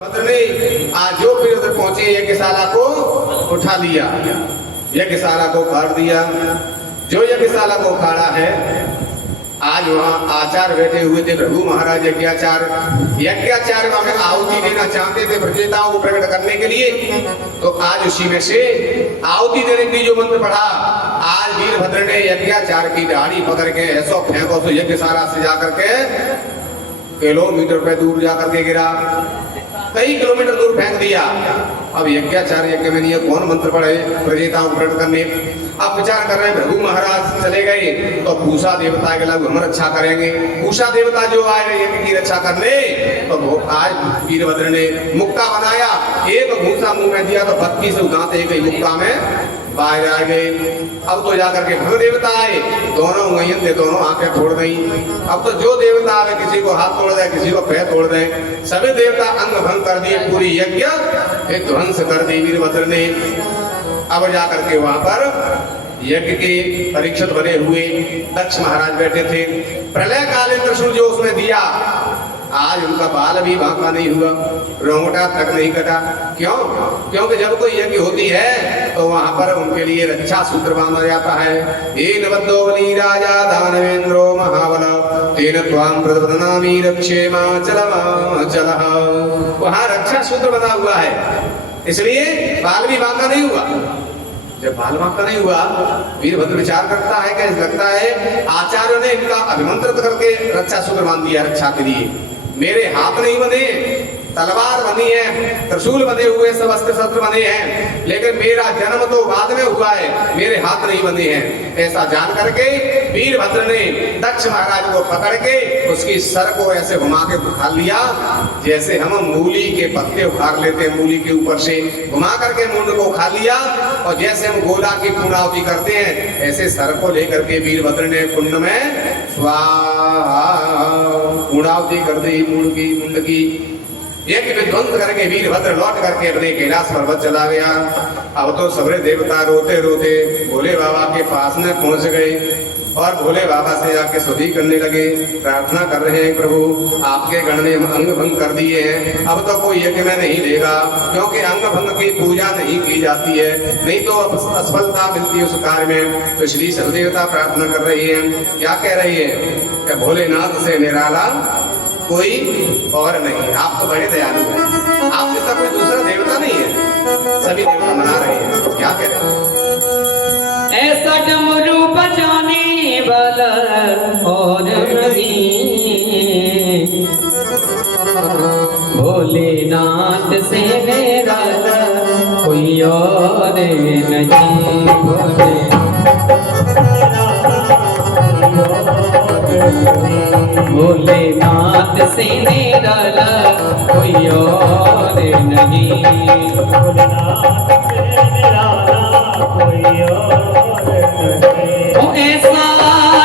ने आज जो फिर उधर पहुंचे यज्ञशाला को उठा लिया, यज्ञशाला को उखाड़ दिया। जो यज्ञशाला को उखाड़ा है, आज वहाँ आचार्य बैठे हुए थे, भृगु महाराज यज्ञाचार्य में आहुति देना चाहते थे प्रचेताओं को प्रकट करने के लिए। तो आज उसी में से आहुति देने के लिए जो मंत्र पढ़ा, आज वीरभद्र ने यज्ञाचार्य की दाढ़ी पकड़ के ऐसो फेंको तो यज्ञशाला से जाकर के किलोमीटर पे दूर जाकर के गिरा, कई किलोमीटर दूर फेंक दिया। अब यज्ञाचार्य यज्ञ में नहीं कौन मंत्र पढ़े प्रचेताओं को प्रकट करने। अब विचार कर रहे हैं भृगु महाराज चले गए तो पूषा देवता के लोग हम रक्षा करेंगे। पूषा देवता जो आए यज्ञ की रक्षा करने, तो आज वीरभद्र ने मुक्का बनाया, एक भूसा मुंह में दिया तो 32 दांत एक ही मुक्का में बाहर आ गए। अब तो जाकर के भग देवता आए, दोनों वहीं थे, दोनों आंखें तोड़ दी। अब तो जो देवता आवे किसी को हाथ तोड़ दे, किसी को पैर तोड़ दे, सभी देवता अंग भंग कर दिए, पूरी यज्ञ ध्वंस कर दी वीरभद्र ने। अब जाकर के वहां पर यज्ञ के परीक्षित बने हुए दक्ष महाराज बैठे थे। प्रलय कालीन त्रिशूल जो उसमें दिया, आज उनका बाल भी बांका नहीं हुआ, रोंगटा तक नहीं कटा। क्यों? क्योंकि जब कोई यज्ञ होती है तो वहां पर उनके लिए रक्षा सूत्र बांधा जाता है। येन बद्धो बली राजा दानवेंद्रो महाबल तेन त्वां प्रदपदनामि रक्षेमाचलमाचलः। वहां रक्षा सूत्र बना हुआ है, इसलिए बाल भी बांका नहीं हुआ। जब बाल बांका नहीं हुआ, वीरभद्र विचार करता है कि लगता है आचार्यों ने इनका अभिमंत्रित करके रक्षा सूत्र बांध दिया रक्षा के लिए। मेरे हाथ नहीं बने, तलवार बनी है, त्रिशूल बने हुए, सब अस्त्र शस्त्र बने हैं, लेकिन मेरा जन्म तो बाद में हुआ है, मेरे हाथ नहीं बने हैं। ऐसा जान करके वीरभद्र ने दक्ष महाराज को पकड़ के उसकी सर को ऐसे घुमा के उखाड़ लिया, जैसे हम मूली के पत्ते उखाड़ लेते हैं, मूली के ऊपर से घुमा करके मुंड को उखाड़ लिया। और जैसे हम गोला की पूर्णाहुति करते हैं, ऐसे सर को लेकर के वीरभद्र ने कुंड में स्वाहा पूर्णाहुति कर दी, मुंड की। यज्ञ विध्वंस करके वीरभद्र लौट करके अपने कैलाश पर्वत चला गया। अब तो सबरे देवता रोते रोते भोले बाबा के पास में पहुंच गए और भोले बाबा से जाके स्तुति करने लगे, प्रार्थना कर रहे हैं, प्रभु आपके गण ने अंग भंग कर दिए हैं, अब तो कोई यज्ञ में नहीं लेगा, क्योंकि अंग भंग की पूजा नहीं की जाती है, नहीं तो असफलता मिलती है उस कार्य में। तो श्री सब देवता प्रार्थना कर रही है, क्या कह रही है कि भोलेनाथ से निराला कोई और नहीं, आप तो बड़े दयालु हैं, आप जैसा कोई दूसरा देवता नहीं है। सभी देवता मना रहे हैं, क्या कह रहे हैं? ऐसा डमरू बजाने वाला और नहीं, भोलेनाथ से मेरा कोई और नहीं, भोलेनाथ से निराला कोई और नहीं, भोलेनाथ से निराला कोई और नहीं। ऐसा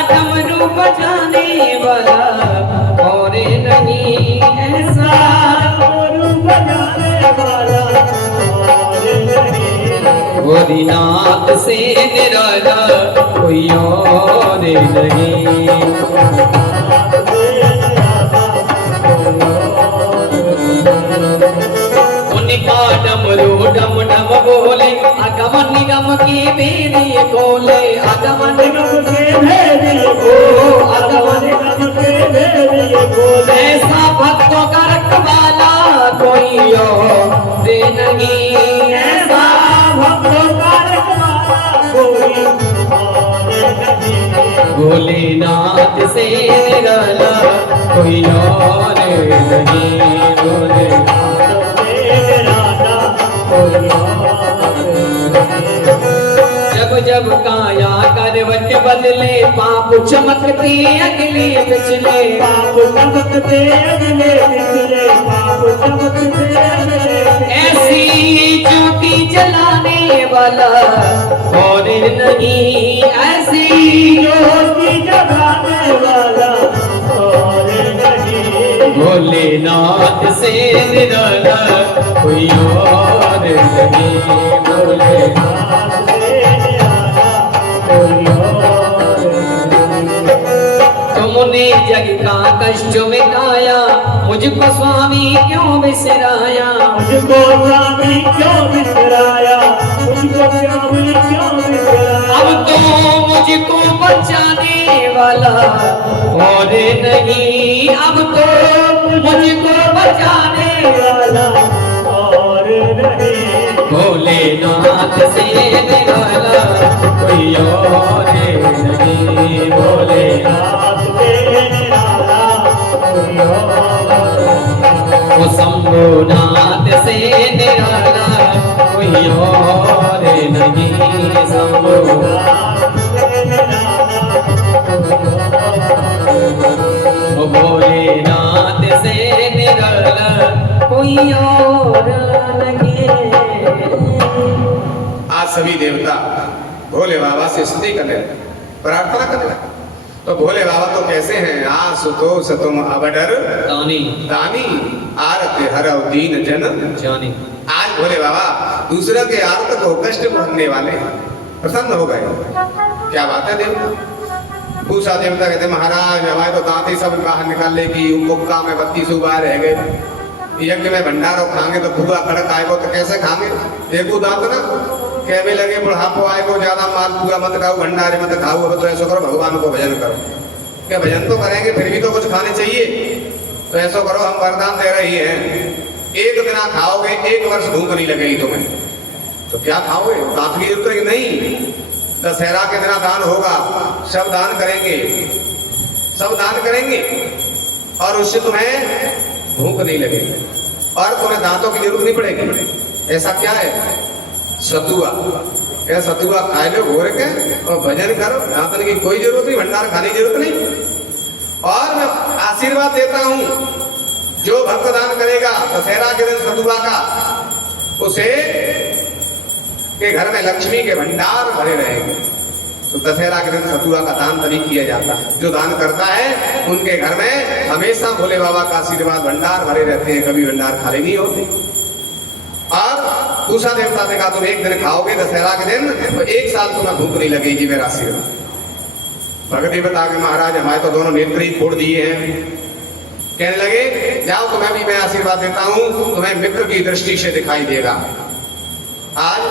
डमरू बजाने वाला और नहीं, ऐसा डमरू बजाने वाला और नहीं, भोलेनाथ से निराला कोई और नहीं। उनका डमरू डम डम बोले, अगम निगम की बेरी बोले, अगम निगम के बेरी बोले, अगम निगम के बेरी बोले। ऐसा भक्तों का रखवाला कोई और नहीं, ऐसा भक्तों का रखवाला कोई और नहीं, भोलेनाथ से निराला कोई और नहीं, भोलेनाथ से निराला कोई और नहीं। जब जब काया करवट बदले, पाप चमकते अगले पिछले, पाप चमकते अगले पिछले, पाप चमकते अगले, ऐसी ज्योति जलाने वाला और नहीं, ऐसी ज्योति जलाने वाला और नहीं, भोलेनाथ से निराला कोई और नहीं, भोलेनाथ से निराला कोई और नहीं। तुमने जग का कष्ट मिटाया, मुझको स्वामी क्यों बिसराया, मुझको स्वामी क्यों बिसराया, मुझको स्वामी क्यों बिसराया। अब तो मुझको बचाने वाला और नहीं, अब तो मुझको बचाने वाला और नहीं, भोलेनाथ से निराला कोई और नहीं, भोलेनाथ नाथ से निराला कोई और नहीं। वो शंभुनाथ से निराला कोई और नहीं, शंभुनाथ वो भोलेनाथ से निराला कोई और नहीं। आज सभी देवता भोले बाबा से स्तुति करने लगे, प्रार्थना करने लगे। तो भोले बाबा तो कैसे हैं? आशुतोष तुम अबडर दानी दानी, आरत हरव दीन जन जानी। आज भोले बाबा दूसरे के आरत को कष्ट पहुंचने वाले प्रसन्न हो गए। क्या बात है देवता? पूछा देवता कहते महाराज हमारे तो दांत ही सब बाहर निकालने की कुक्का में 32 उबार रह गए, यज्ञ में भंडारो खाएंगे तो भूआ कड़क आएगो तो कैसे खाएंगे? देखो दांत ना कहने लगे बुढ़ापो आएगो, ज्यादा माल पूरा मत खाओ, भंडारे मत खाओ, अब तो ऐसा करो भगवान को भजन करो। क्या भजन तो करेंगे फिर भी तो कुछ खाने चाहिए, तो ऐसा करो हम वरदान दे रही हैं, एक बिना खाओगे 1 वर्ष भूख नहीं लगेगी तुम्हें। तो क्या खाओगे? दांत की जरूरत है कि नहीं? दशहरा के दिन दान होगा, सब दान करेंगे, सब दान करेंगे और उससे तुम्हें भूख नहीं लगेगी और तुम्हें दांतों की जरूरत नहीं पड़ेगी। ऐसा क्या है? सतुआ। क्या सतुआ खाए लो घोर के और भजन करो, दांतन की कोई जरूरत नहीं, भंडार खाने की जरूरत नहीं। और मैं आशीर्वाद देता हूं जो भक्त दान करेगा दशहरा के दिन सतुआ का, उसे के घर में लक्ष्मी के भंडार भरे रहेंगे। तो दशहरा के दिन सतुआ का दान तभी किया जाता है। जो दान करता है उनके घर में हमेशा भोले बाबा का आशीर्वाद भंडार भरे रहते हैं, कभी भंडार खाली नहीं होते। और दूसरा देवता ने कहा तुम एक दिन खाओगे दशहरा के दिन तो 1 साल तुम्हें भूख नहीं लगेगी, मेरा आशीर्वाद। भगत बता के महाराज हमारे तो दोनों नेत्र ही फोड़ दिए हैं। कहने लगे जाओ तुम्हें भी मैं आशीर्वाद देता हूं, तुम्हें मित्र की दृष्टि से दिखाई देगा। आज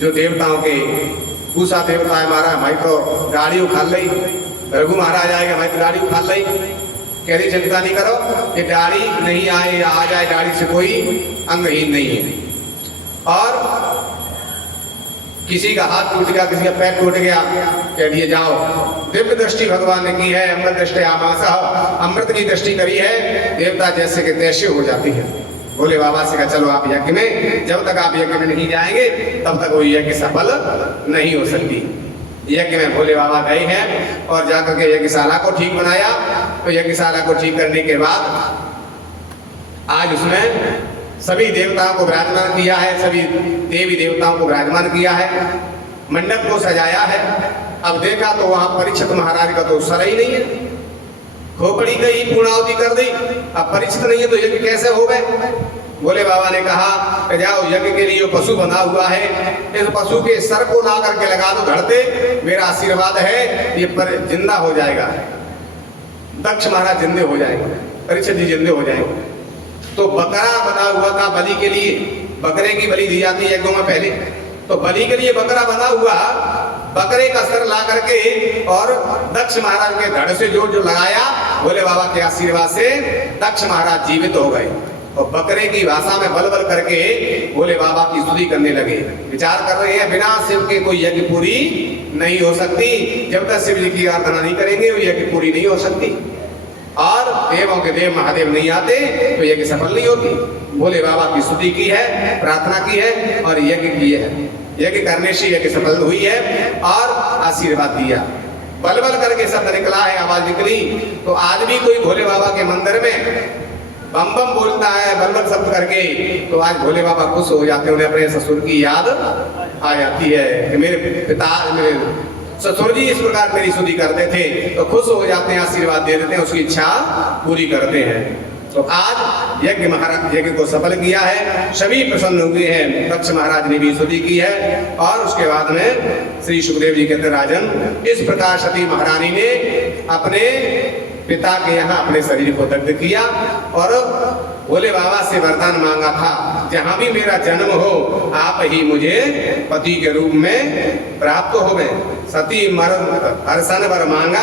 जो देवताओं के पूसा देवता है हमारा, हमारी तो गाड़ी उखाड़ ली, रघु महाराज आएगा हमारी तो गाड़ी उखाड़ ली। कह रही चिंता नहीं करो, ये गाड़ी नहीं आए या आ जाए, गाड़ी से कोई अंगहीन नहीं है। और किसी का हाथ टूट गया, किसी का पैर टूट गया, कह दिए जाओ दिव्य दृष्टि भगवान ने की है, अमृत दृष्टि आमासा, अमृत की दृष्टि करी है, देवता जैसे के तैसे हो जाती है। भोले बाबा से कहा चलो आप यज्ञ में, जब तक आप यज्ञ में नहीं जाएंगे तब तक वो यज्ञ सफल नहीं हो सकती। यज्ञ में भोले बाबा गए हैं और जाकर के यज्ञशाला को ठीक बनाया। तो यज्ञशाला को ठीक करने के बाद आज उसमें सभी देवताओं को विराजमान किया है, सभी देवी देवताओं को विराजमान किया है, मंडप को सजाया है। अब देखा तो वहां परीक्षित महाराज का तो सर ही नहीं है, खोपड़ी गई पूर्णावती कर दी। अब परीक्षित नहीं है तो यज्ञ कैसे हो गए? भोले बाबा ने कहा कि जाओ यज्ञ के लिए पशु बना हुआ है, इस पशु के सर को ला करके लगा दो धड़ते, मेरा आशीर्वाद है ये पर जिंदा हो जाएगा। दक्ष महाराज जिंदे हो जाएंगे, परीक्षित जी जिंदे हो जाएंगे। तो बकरा बना हुआ था बलि के लिए, बकरे की बलि दी जाती है यज्ञों में पहले, तो बलि के लिए बकरा बना हुआ, बकरे का सर ला करके और दक्ष महाराज के धड़ से जो लगाया, भोले बाबा के आशीर्वाद से दक्ष महाराज जीवित हो गए और बकरे की भाषा में बल बल करके भोले बाबा की स्तुति करने लगे। विचार कर रहे हैं बिना शिव के कोई यज्ञ पूरी नहीं हो सकती, जब तक शिव जी की आराधना नहीं करेंगे वो यज्ञ पूरी नहीं हो सकती। और देवों के देव महादेव नहीं आते तो यज्ञ सफल नहीं होती। भोले बाबा की स्तुति की है, प्रार्थना की है और यज्ञ किए है, यज्ञ करने से यज्ञ सफल हुई है और आशीर्वाद दिया। बल बल करके शब्द निकला है, आवाज निकली। तो आज भी कोई भोले बाबा के मंदिर में बम बम बोलता है बल बल शब्द करके, तो आज भोले बाबा खुश हो जाते हैं, उन्हें अपने ससुर की याद आ जाती है कि मेरे ससुर जी इस प्रकार मेरी स्तुति करते थे, तो खुश हो जाते हैं, आशीर्वाद दे देते हैं, उसकी इच्छा पूरी करते हैं। तो आज यज्ञ महाराज यज्ञ को सफल किया है, सभी प्रसन्न हुए हैं। दक्ष महाराज ने भी स्तुति की है और उसके बाद में श्री सुखदेव जी कहते राजन, इस प्रकार सती महारानी ने अपने पिता के यहाँ अपने शरीर को दग्ध किया और भोले बाबा से वरदान मांगा था, जहां भी मेरा जन्म हो आप ही मुझे पति के रूप में प्राप्त हो गए। सती मर हर्षण वर मांगा,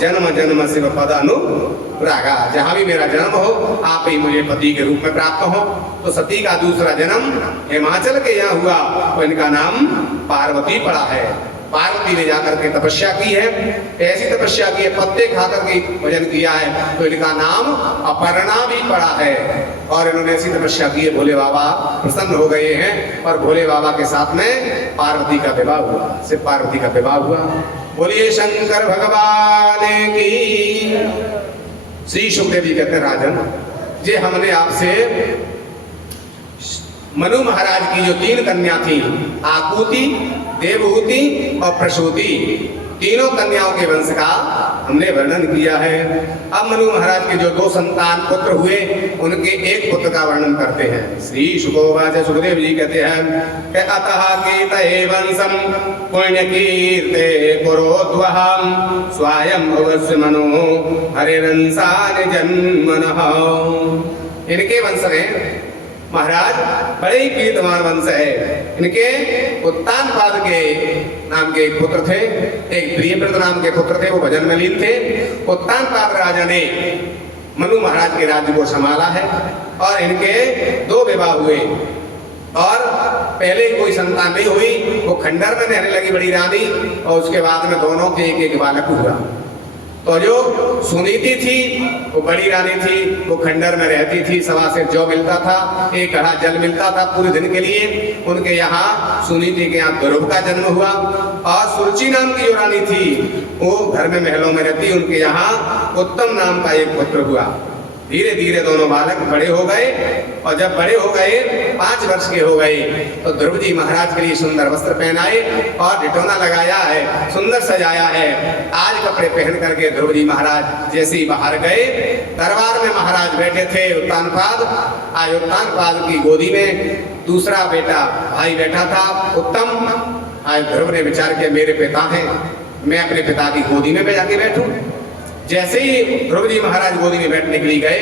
जन्म जन्म शिव पद अनुरागा। जहां भी मेरा जन्म हो आप ही मुझे पति के रूप में प्राप्त हो। तो सती का दूसरा जन्म हिमाचल के यहाँ हुआ, तो इनका नाम पार्वती पड़ा है। पार्वती ने जाकर के तपस्या की है, ऐसी तपस्या की है, पत्ते खा करके भजन किया है, तो इनका नाम अपर्णा भी पड़ा है। और इन्होंने ऐसी तपस्या की है, भोले बाबा प्रसन्न हो गए हैं और भोले बाबा के साथ में पार्वती का विवाह हुआ, शिव पार्वती का विवाह हुआ। बोलिए शंकर भगवान की। श्री सुखदेव जी कहते हैं, राजन जे हमने आपसे मनु महाराज की जो 3 कन्या थी, आकुति, देवहूति और प्रसूति, तीनों कन्याओं के वंश का हमने वर्णन किया है। अब मनु महाराज के जो 2 संतान पुत्र हुए, उनके एक पुत्र का वर्णन करते हैं। श्री शुकोवाच, सुखदेव जी कहते हैं, अतः कीर्तये वंशम पुण्य कीर्ते पुरोद्वहम स्वयं भवस्य मनो हरिरंसान जन्मनः। इनके वंश में महाराज बड़े ही कीर्तमान वंश है। इनके उत्तानपाद के नाम के एक पुत्र थे, एक प्रियव्रत नाम के पुत्र थे, वो भजन में लीन थे। उत्तानपाद राजा ने मनु महाराज के राज्य को संभाला है और इनके 2 विवाह हुए और पहले कोई संतान नहीं हुई, वो खंडर में रहने लगी बड़ी रानी, और उसके बाद में दोनों के एक बालक हुआ। तो जो सुनीति थी वो बड़ी रानी थी, वो खंडर में रहती थी, सवा से जौ मिलता था, 1 घड़ा जल मिलता था पूरे दिन के लिए। उनके यहाँ सुनीति के यहाँ ध्रुव का जन्म हुआ। और सुरुचि नाम की जो रानी थी वो घर में महलों में रहती, उनके यहाँ उत्तम नाम का एक पुत्र हुआ। धीरे धीरे दोनों बालक बड़े हो गए और जब बड़े हो गए 5 वर्ष के हो गए तो ध्रुव जी महाराज के लिए सुंदर वस्त्र पहनाए और ढिटोना लगाया है, सुंदर सजाया है। आज कपड़े पहन करके ध्रुव जी महाराज जैसे ही बाहर गए, दरबार में महाराज बैठे थे उत्तानपाद। आज उत्तानपाद की गोदी में दूसरा बेटा भाई बैठा था उत्तम। आज ध्रुव ने विचार किया, मेरे पिता हैं, मैं अपने पिता की गोदी में जाके बैठूं। जैसे ही ध्रुव जी महाराज गोदी में बैठने के लिए गए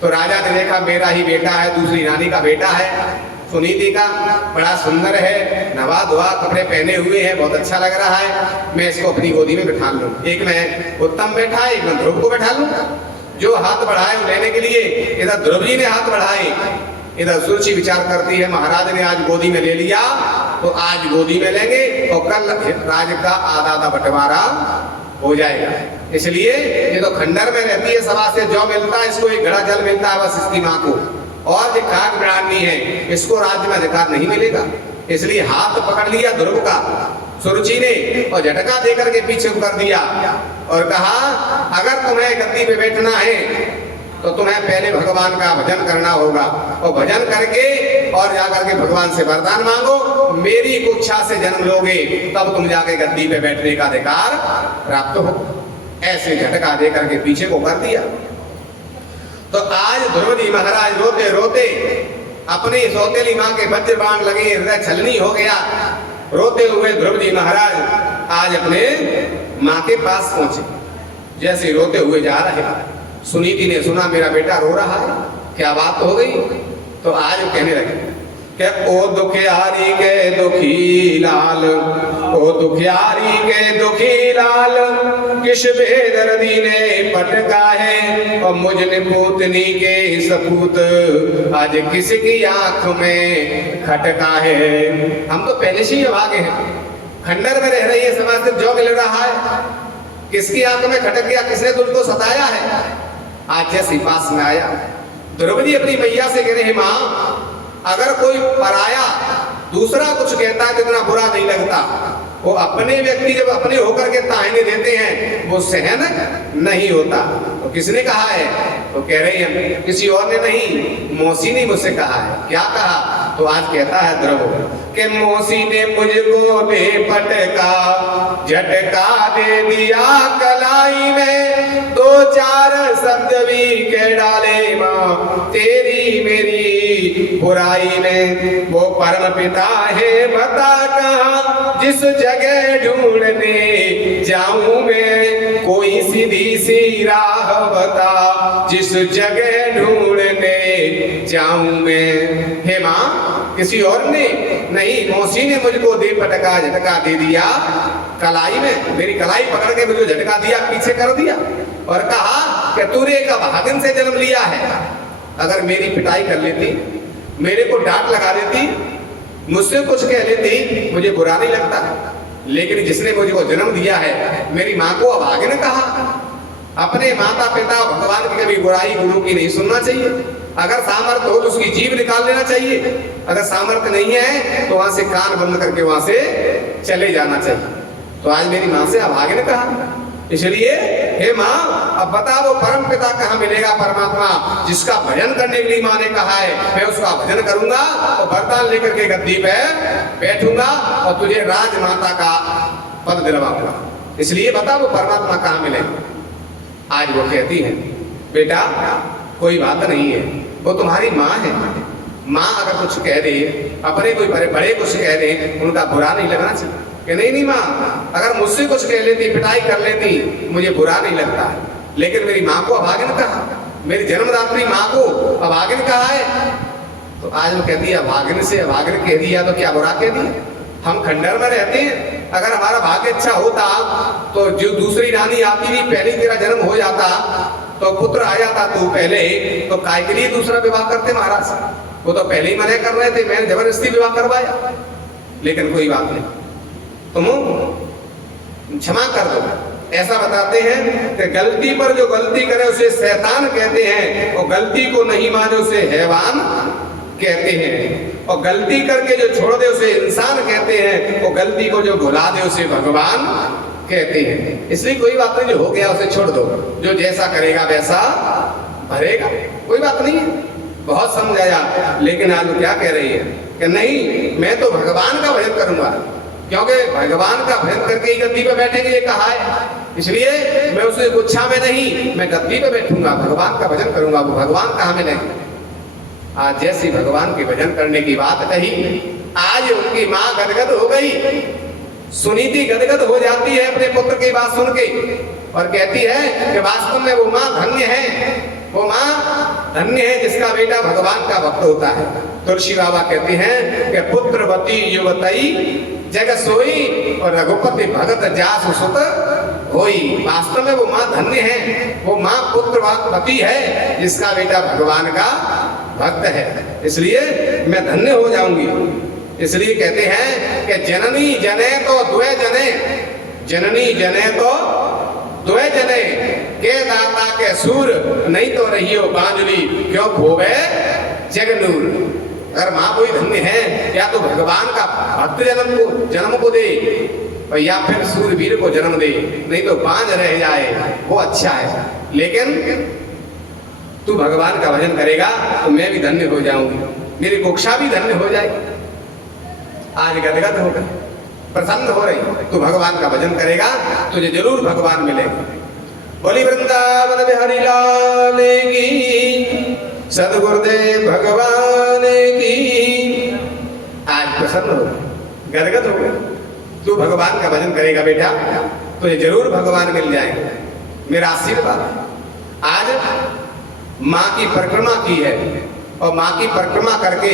तो राजा ने देखा मेरा ही बेटा है, दूसरी रानी का बेटा है, सुनीति का, बड़ा सुंदर है, नवा धोआ कपड़े पहने हुए हैं, बहुत अच्छा लग रहा है, मैं इसको अपनी गोदी में बैठा लूं। एक में उत्तम बैठा है, एक में ध्रुव को बैठा लूं। जो हाथ बढ़ाए लेने के लिए, इधर ध्रुव जी ने हाथ बढ़ाए, इधर सुरुचि विचार करती है महाराज ने आज गोदी में ले लिया तो आज गोदी में लेंगे और कल राज का आधा बंटवारा हो जाएगा। इसलिए ये तो खंडर में रहती है, सवा से जौ मिलता है, इसको 1 घड़ा जल मिलता है बस इसकी माँ को, और जो खाक ब्राह्मणी है इसको राज्य में अधिकार नहीं मिलेगा। इसलिए हाथ पकड़ लिया ध्रुव का सुरुचि ने और झटका देकर के पीछे कर दिया और कहा, अगर तुम्हें गद्दी पे बैठना है तो तुम्हें पहले भगवान का भजन करना होगा और भजन करके और जाकर के भगवान से वरदान मांगो, मेरी इच्छा से जन्म लोगे तब तुम जाके गद्दी पे बैठने का अधिकार प्राप्त हो। ऐसे झटका दे करके पीछे को कर दिया। तो आज ध्रुव जी महाराज रोते रोते अपनी सौतेली माँ के वज्र बाण लगे, हृदय छलनी हो गया। रोते हुए ध्रुव जी महाराज आज अपने माँ के पास पहुंचे। जैसे रोते हुए जा रहे, सुनीति ने सुना मेरा बेटा रो रहा है, क्या बात हो गई? तो आज कहने लगे कि ओ दुखियारी के दुखी लाल, ओ दुखियारी के दुखी लाल, किस बेदर्दी ने पटका है और मुझने पूतनी के सपूत आज किसकी आंख में खटका है। हम तो पहले से ही भागे हैं, खंडर में रह रही है, समाज से जो मिल रहा है, किसकी आंख में खटक गया, किसने तुझको सताया है? आज जैसे पास में आया ध्रुव जी अपनी मैया से कह रहे, माँ अगर कोई पराया दूसरा कुछ कहता है तो इतना बुरा नहीं लगता, वो अपने व्यक्ति जब अपने होकर के ताहने देते हैं वो सहन नहीं होता। तो किसने कहा है? तो कह रहे हैं किसी और ने नहीं, मौसी ने मुझसे कहा है। क्या कहा? तो आज कहता है ध्रुव कि मौसी ने मुझको दे पटका, झटका दे दिया कलाई में, 2-4 शब्द भी कह डाले माँ तेरी मेरी बुराई में। वो परम पिता है बता कहाँ, जिस जगह ढूंढने जाऊं मैं, कोई सीधी सी राह बता जिस जगह ढूंढने जाऊं मैं। हे माँ, किसी और ने नहीं, मौसी ने मुझको दे पटका झटका दे दिया कलाई में, मेरी कलाई पकड़ के मुझे झटका दिया, पीछे कर दिया और कहा कि तूने एक अभागन से जन्म लिया है। अगर मेरी पिटाई कर लेती, मेरे को डांट लगा देती, मुझसे कुछ कह लेती, मुझे बुरा नहीं लगता। लेकिन जिसने मुझको जन्म दिया है, मेरी माँ को अभागन कहा। अपने माता पिता भगवान की कभी बुराई गुरु की नहीं सुनना चाहिए। अगर सामर्थ्य हो तो उसकी जीभ निकाल लेना चाहिए, अगर सामर्थ्य नहीं है तो वहां से कान बंद करके वहां से चले जाना चाहिए। तो आज मेरी माँ से अभागन कहा, इसलिए हे माँ अब बता वो परम पिता कहाँ मिलेगा, परमात्मा जिसका भजन करने के लिए माँ ने कहा है, मैं उसका भजन करूंगा और वरदान लेकर के गद्दी पे बैठूंगा और तुझे राजमाता का पद दिलवाऊंगा। इसलिए बता वो परमात्मा कहाँ मिलेगा। आज वो कहती है बेटा कोई बात नहीं है, वो तुम्हारी माँ है। माँ अगर कुछ कह दे, अपने कोई बड़े कुछ कह दे, उनका बुरा नहीं लगना चाहिए कि नहीं माँ, अगर मुझसे कुछ कह लेती, पिटाई कर लेती, मुझे बुरा नहीं लगता। लेकिन मेरी माँ को अभागन कहा, मेरी जन्मदात्री माँ को अभागन कहा है। तो आज वो कहती है अभागन से अभागन कह दिया तो क्या बुरा कह दिया। हम खंडर में रहते हैं, अगर हमारा भाग्य अच्छा होता तो जो दूसरी रानी आती भी पहले तेरा जन्म हो जाता तो पुत्र आ जाता तू पहले, तो काय के लिए दूसरा विवाह करते महाराज। वो तो पहले ही मना कर रहे थे, मैंने जबरदस्ती विवाह करवाया। लेकिन कोई बात नहीं, तुम क्षमा कर दो। ऐसा बताते हैं कि गलती पर जो गलती करे उसे शैतान कहते हैं, और गलती को नहीं माने उसे हैवान कहते हैं, और गलती करके जो छोड़ दे उसे इंसान कहते हैं, और गलती को जो भुला दे उसे भगवान कहते हैं। इसलिए कोई बात नहीं, जो हो गया उसे छोड़ दो, जो जैसा करेगा वैसा भरेगा, कोई बात नहीं है। बहुत समझाया, लेकिन आज वो क्या कह रही है कि नहीं मैं तो भगवान का भजन करूंगा, क्योंकि भगवान का भजन करके ही गद्दी पे बैठेंगे ये कहा है। इसलिए मैं उसे गुच्छा में नहीं, मैं गद्दी पे बैठूंगा, भगवान का भजन करूंगा। वो भगवान कहाँ मिलेंगे। आज जैसी भगवान के भजन करने की बात कही, आज उनकी माँ गदगद हो गई। सुनीति गदगद हो जाती है अपने पुत्र की बात सुन के और कहती है कि वास्तव में वो माँ धन्य है, वो माँ धन्य है जिसका बेटा भगवान का भक्त होता है। तुलसी बाबा कहते हैं कि पुत्रवती युवती जग सोई और रघुपति भगत जासु सुत होई। वास्तव में वो माँ धन्य है, वो माँ पुत्रवती है जिसका बेटा भगवान का भक्त है। इसलिए मैं धन्य हो जाऊंगी। इसलिए कहते हैं कि जननी जने तो द्वे जने, जननी जने तो द्वे जने, के दाता के सूर नहीं तो रहियो बांझली क्यों खोवे जगनूर। अगर माँ कोई धन्य है, या तो भगवान का भक्त जन्म को दे और या फिर सूरवीर को जन्म दे, नहीं तो बांझ रह जाए, वो अच्छा है। लेकिन तू भगवान का भजन करेगा तो मैं भी धन्य हो जाऊंगी, मेरी कुक्षा भी धन्य हो जाएगी। आज गदगद हो गई, प्रसन्न हो रही। तू भगवान का भजन करेगा तुझे जरूर भगवान मिलेगा। बोली वृंदावन बिहारी लाल की, सदगुरुदेव भगवान की। आज प्रसन्न हो गई, गदगद हो गई। तू भगवान का भजन करेगा बेटा, तुझे जरूर भगवान मिल जाएंगे, मेरा आशीर्वाद। आज माँ की परिक्रमा की है और माँ की परिक्रमा करके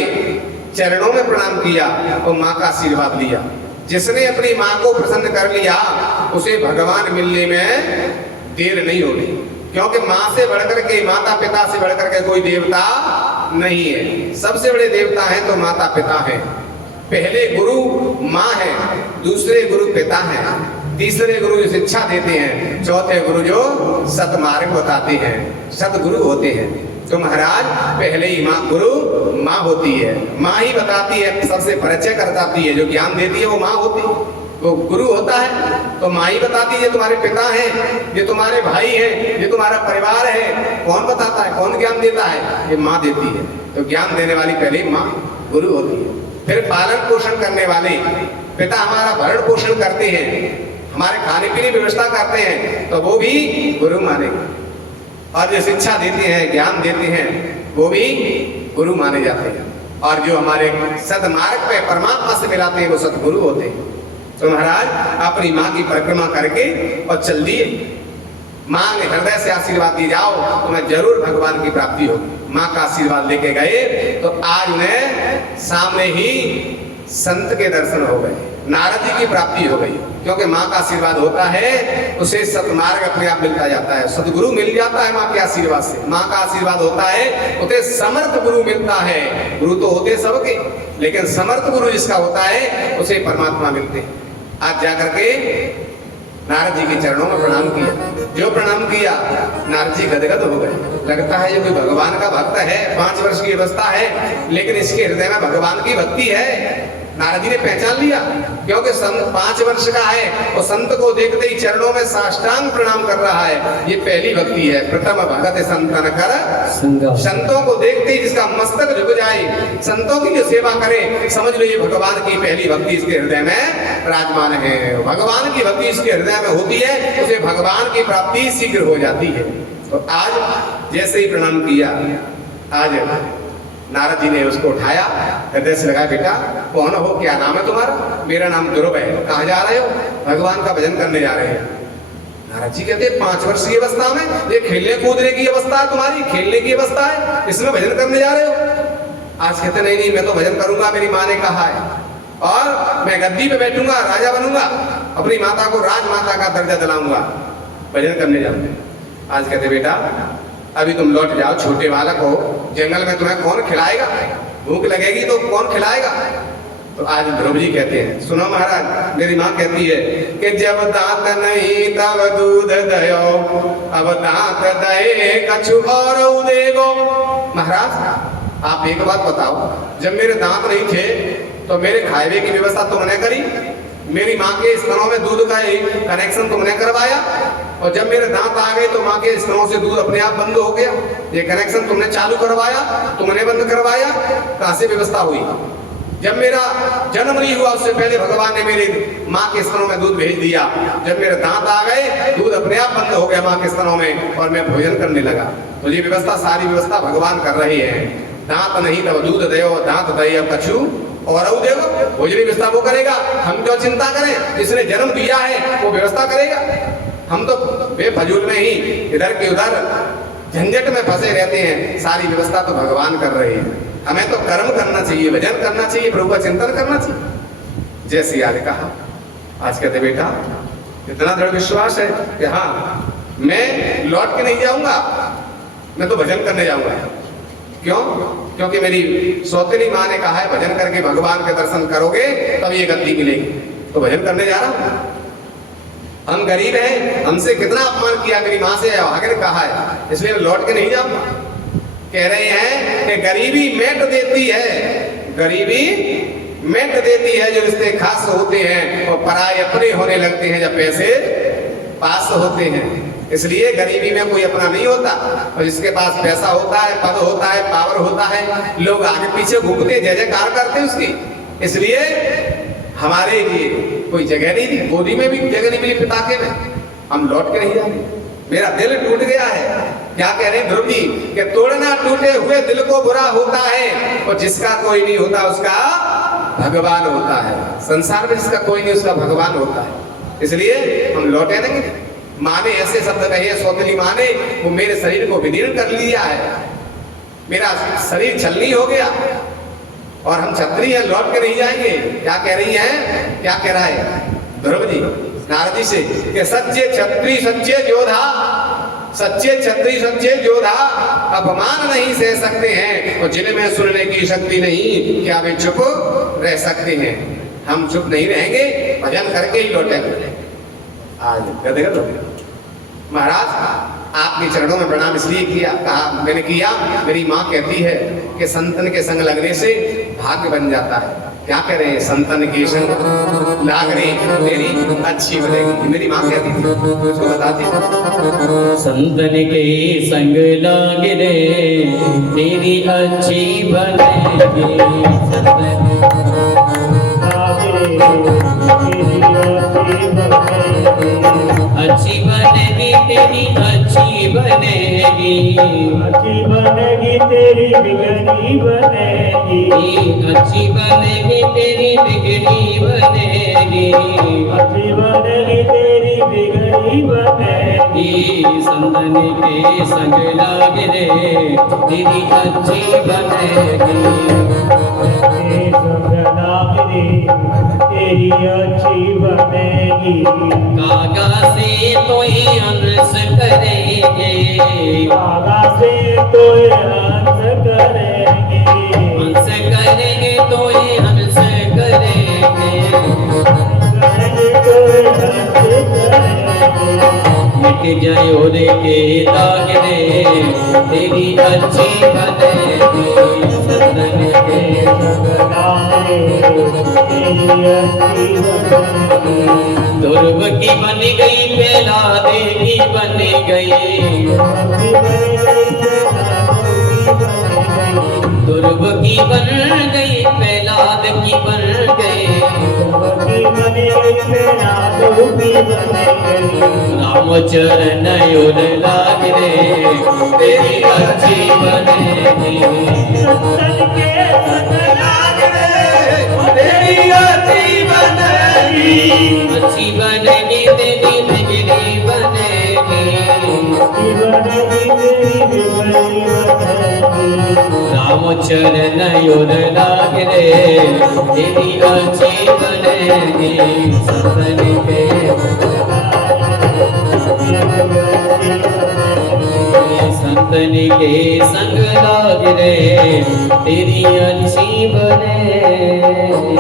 चरणों में प्रणाम किया और माँ का आशीर्वाद लिया। जिसने अपनी माँ को प्रसन्न कर लिया उसे भगवान मिलने में देर नहीं होगी, क्योंकि माँ से बढ़कर के, माता पिता से बढ़कर के कोई देवता नहीं है। सबसे बड़े देवता हैं तो माता पिता हैं। पहले गुरु माँ है, दूसरे गुरु पिता हैं, तीसरे गुरु जो शिक्षा देते हैं, चौथे गुरु जो सतमार्ग बताते हैं, सतगुरु होते हैं। तो महाराज पहले ही माँ गुरु माँ होती है, माँ ही बताती है, सबसे परिचय करताती है, जो ज्ञान देती है वो माँ होती है, वो गुरु होता है। तो माँ ही बताती है ये तुम्हारे पिता हैं, ये तुम्हारे भाई हैं, ये तुम्हारा परिवार है। कौन बताता है, कौन ज्ञान देता है, ये माँ देती है। तो ज्ञान देने वाली पहले माँ गुरु होती है। फिर पालन पोषण करने वाले पिता हमारा भरण पोषण करते हैं, हमारे खाने पीने की व्यवस्था करते हैं, तो वो भी गुरु मानेंगे। और जो शिक्षा देते हैं, ज्ञान देते हैं, वो भी गुरु माने जाते हैं। और जो हमारे सदमार्ग पे परमात्मा से मिलाते हैं वो सतगुरु होते हैं। तो महाराज अपनी माँ की परिक्रमा करके और चल दिए। माँ ने हृदय से आशीर्वाद दिए जाओ तुम्हें जरूर भगवान की प्राप्ति होगी। माँ का आशीर्वाद लेके गए तो आज उन्हें सामने ही संत के दर्शन हो गए, नारद जी की प्राप्ति हो गई। क्योंकि माँ का आशीर्वाद होता है उसे सतमार्ग अपने आप मिलता जाता है, सदगुरु मिल जाता है माँ के आशीर्वाद से। माँ का आशीर्वाद होता है उसे समर्थ गुरु मिलता है। गुरु तो होते सबके, लेकिन समर्थ गुरु जिसका होता है उसे परमात्मा मिलते हैं। आज जाकर के नारद जी के चरणों में प्रणाम किया। जो प्रणाम किया नारद जी गदगद हो गए। लगता है ये कोई भगवान का भक्त है, 5 वर्ष की अवस्था है, लेकिन इसके हृदय में भगवान की भक्ति है। नारद जी ने पहचान लिया क्योंकि संत 5 वर्ष का है और संत को देखते ही चरणों में साष्टांग प्रणाम कर रहा है। ये पहली भक्ति है। प्रथम भगत संतन कर संगा। संतों को देखते ही जिसका मस्तक झुक जाए, संतों की जो सेवा करे, समझ लो ये भगवान की पहली भक्ति इसके हृदय में विराजमान है। भगवान की भक्ति इसके हृदय में होती है, उसे भगवान की प्राप्ति शीघ्र हो जाती है। तो आज जैसे ही प्रणाम किया, आज नारद जी ने उसको उठाया, हृदय से लगाया, बेटा कौन हो, क्या नाम है तुम्हारा? मेरा नाम ध्रुव है। कहाँ जा रहे हो? भगवान का भजन करने जा रहे हैं। नारद जी कहते 5 वर्ष की अवस्था में, ये खेलने कूदने की अवस्था है तुम्हारी, खेलने की अवस्था है, इसमें भजन करने जा रहे हो? आज कहते नहीं नहीं, मैं तो भजन करूंगा, मेरी माँ ने कहा है, और मैं गद्दी पे बैठूंगा, राजा बनूंगा, अपनी माता को राजमाता का दर्जा दिलाऊंगा, भजन करने जाऊंगा। आज कहते बेटा अभी तुम लौट जाओ, छोटे बालक हो, जंगल में तुम्हें कौन खिलाएगा? भूख लगेगी तो कौन खिलाएगा? तो आज ध्रुव जी कहते हैं, सुनो महाराज, मेरी माँ कहती है कि जब दांत नहीं तब दूध दयो, अब दांत दे कछु और देगो। महाराज आप एक बात बताओ, जब मेरे दांत नहीं थे तो मेरे खाए की व्यवस्था तुमने करी, मेरी माँ के स्तनों में दूध का कनेक्शन तुमने करवाया, और जब मेरे दांत आ गए तो माँ के स्तनों से दूध अपने आप बंद हो गया। ये कनेक्शन तुमने चालू करवाया, तुमने बंद करवाया, कहाँ से व्यवस्था हुई? जब मेरा जन्म नहीं हुआ उससे पहले भगवान ने मेरी माँ के स्तनों में दूध भेज दिया। जब मेरे दांत आ गए दूध अपने आप बंद हो गया माँ के स्तनों में, और मैं भोजन करने लगा। तो ये व्यवस्था, सारी व्यवस्था भगवान कर रही है। दांत नहीं तब दूध दयो, दांत दे अब कछु और देखो, भोजन व्यवस्था वो करेगा, हम क्यों चिंता करें? जिसने जन्म दिया है वो व्यवस्था करेगा। हम तो बेफजूल में ही इधर के उधर झंझट में फंसे रहते हैं, सारी व्यवस्था तो भगवान कर रहे हैं। हमें तो कर्म करना चाहिए, भजन करना चाहिए, प्रभु का चिंतन करना चाहिए। जैसे आज कहा, आज कहते बेटा इतना दृढ़ विश्वास है कि हाँ मैं लौट के नहीं जाऊंगा, मैं तो भजन करने जाऊंगा। क्यों? क्योंकि मेरी सौतेली माँ ने कहा है भजन करके भगवान के दर्शन करोगे तब ये गद्दी मिलेगी, तो भजन करने जा रहा हूं। हम गरीब हैं, हमसे कितना अपमान किया मेरी माँ से, आगे ने कहा है, इसलिए लौट के नहीं जाऊंगा। कह रहे हैं कि गरीबी मेट देती है, गरीबी मेट देती है जो रिश्ते खास होते हैं, और पराये अपने होने लगते हैं जब पैसे पास होते हैं। इसलिए गरीबी में कोई अपना नहीं होता, और जिसके पास पैसा होता है, पद होता है, पावर होता है, लोग आगे पीछे घूमते, जय जयकार करते उसकी। इसलिए हमारे लिए कोई जगह नहीं थी, गोदी में भी जगह नहीं मिली पिता के में, हम लौट के नहीं जाते। मेरा दिल टूट गया है। क्या कह रहे हैं ध्रुव जी कि तोड़ना टूटे हुए दिल को बुरा होता है, और जिसका कोई नहीं होता उसका भगवान होता है। संसार में जिसका कोई नहीं उसका भगवान होता है। इसलिए हम लौटे नहीं। माँ ने ऐसे शब्द कहे, सौतेली माँ ने, वो मेरे शरीर को विदीर्ण कर लिया है, मेरा शरीर छलनी हो गया, और हम छत्री हैं, लौट के नहीं जाएंगे। क्या कह रही हैं? क्या कह रहा है ध्रुव जी नारद जी से कि सच्चे छत्री सच्चे योद्धा, सच्चे छत्री सच्चे योद्धा अपमान नहीं सह सकते हैं, और जिनमें सुनने की शक्ति नहीं क्या वे चुप रह सकते हैं? हम चुप नहीं रहेंगे, भजन करके ही लौटेंगे। आज गदगद हो गया। महाराज आपके चरणों में प्रणाम इसलिए किया, कहा मैंने किया, मेरी माँ कहती है कि संतन के संग लगने से भाग्य बन जाता है। क्या कह रहे हैं? संतन के संग लागने तेरी अच्छी बनेगी। मेरी माँ कहती थी, उसको बताती संतन के संग लागने तेरी अच्छी बनेगी। आगे तेरी अच्छी अच्छी बनेगी तेरी अच्छी बनेगी, अच्छी बनेगी तेरी बिगड़ी बनेगी, अच्छी बनेगी तेरी बिगड़ी बनेगी, अच्छी बनेगी तेरी बिगड़ी बनेगी। संतन के संग लाग रे तेरी अच्छी बनेगी, ये संग लाग रे तेरी अच्छी बनेगी। कागा से तो हंस करेंगे, कागा से तो हंस करेंगे, हंस करेंगे तो हंस करेंगे, करेंगे तो हंस करेंगे। मिट जाए और के दाग रे तेरी अच्छी बनेगी, संतन के संग लाग रे तेरी अच्छी बनेगी। ध्रुव की बन गई प्रहलादे की बन गई, ध्रुव की बन गई प्रहलाद की बन गई, रामचरण योर लाग रे तेरी अच्छी बनेगी, संतन के संग लाग रे तेरी अच्छी बनेगी, अच्छी बनेगी तेरी बिगड़ी बनेगी, रामचरण योर लाग रे तेरी अच्छी बनेगी, संतन के संतन के संग लाग रे तेरी अच्छी बनेगी।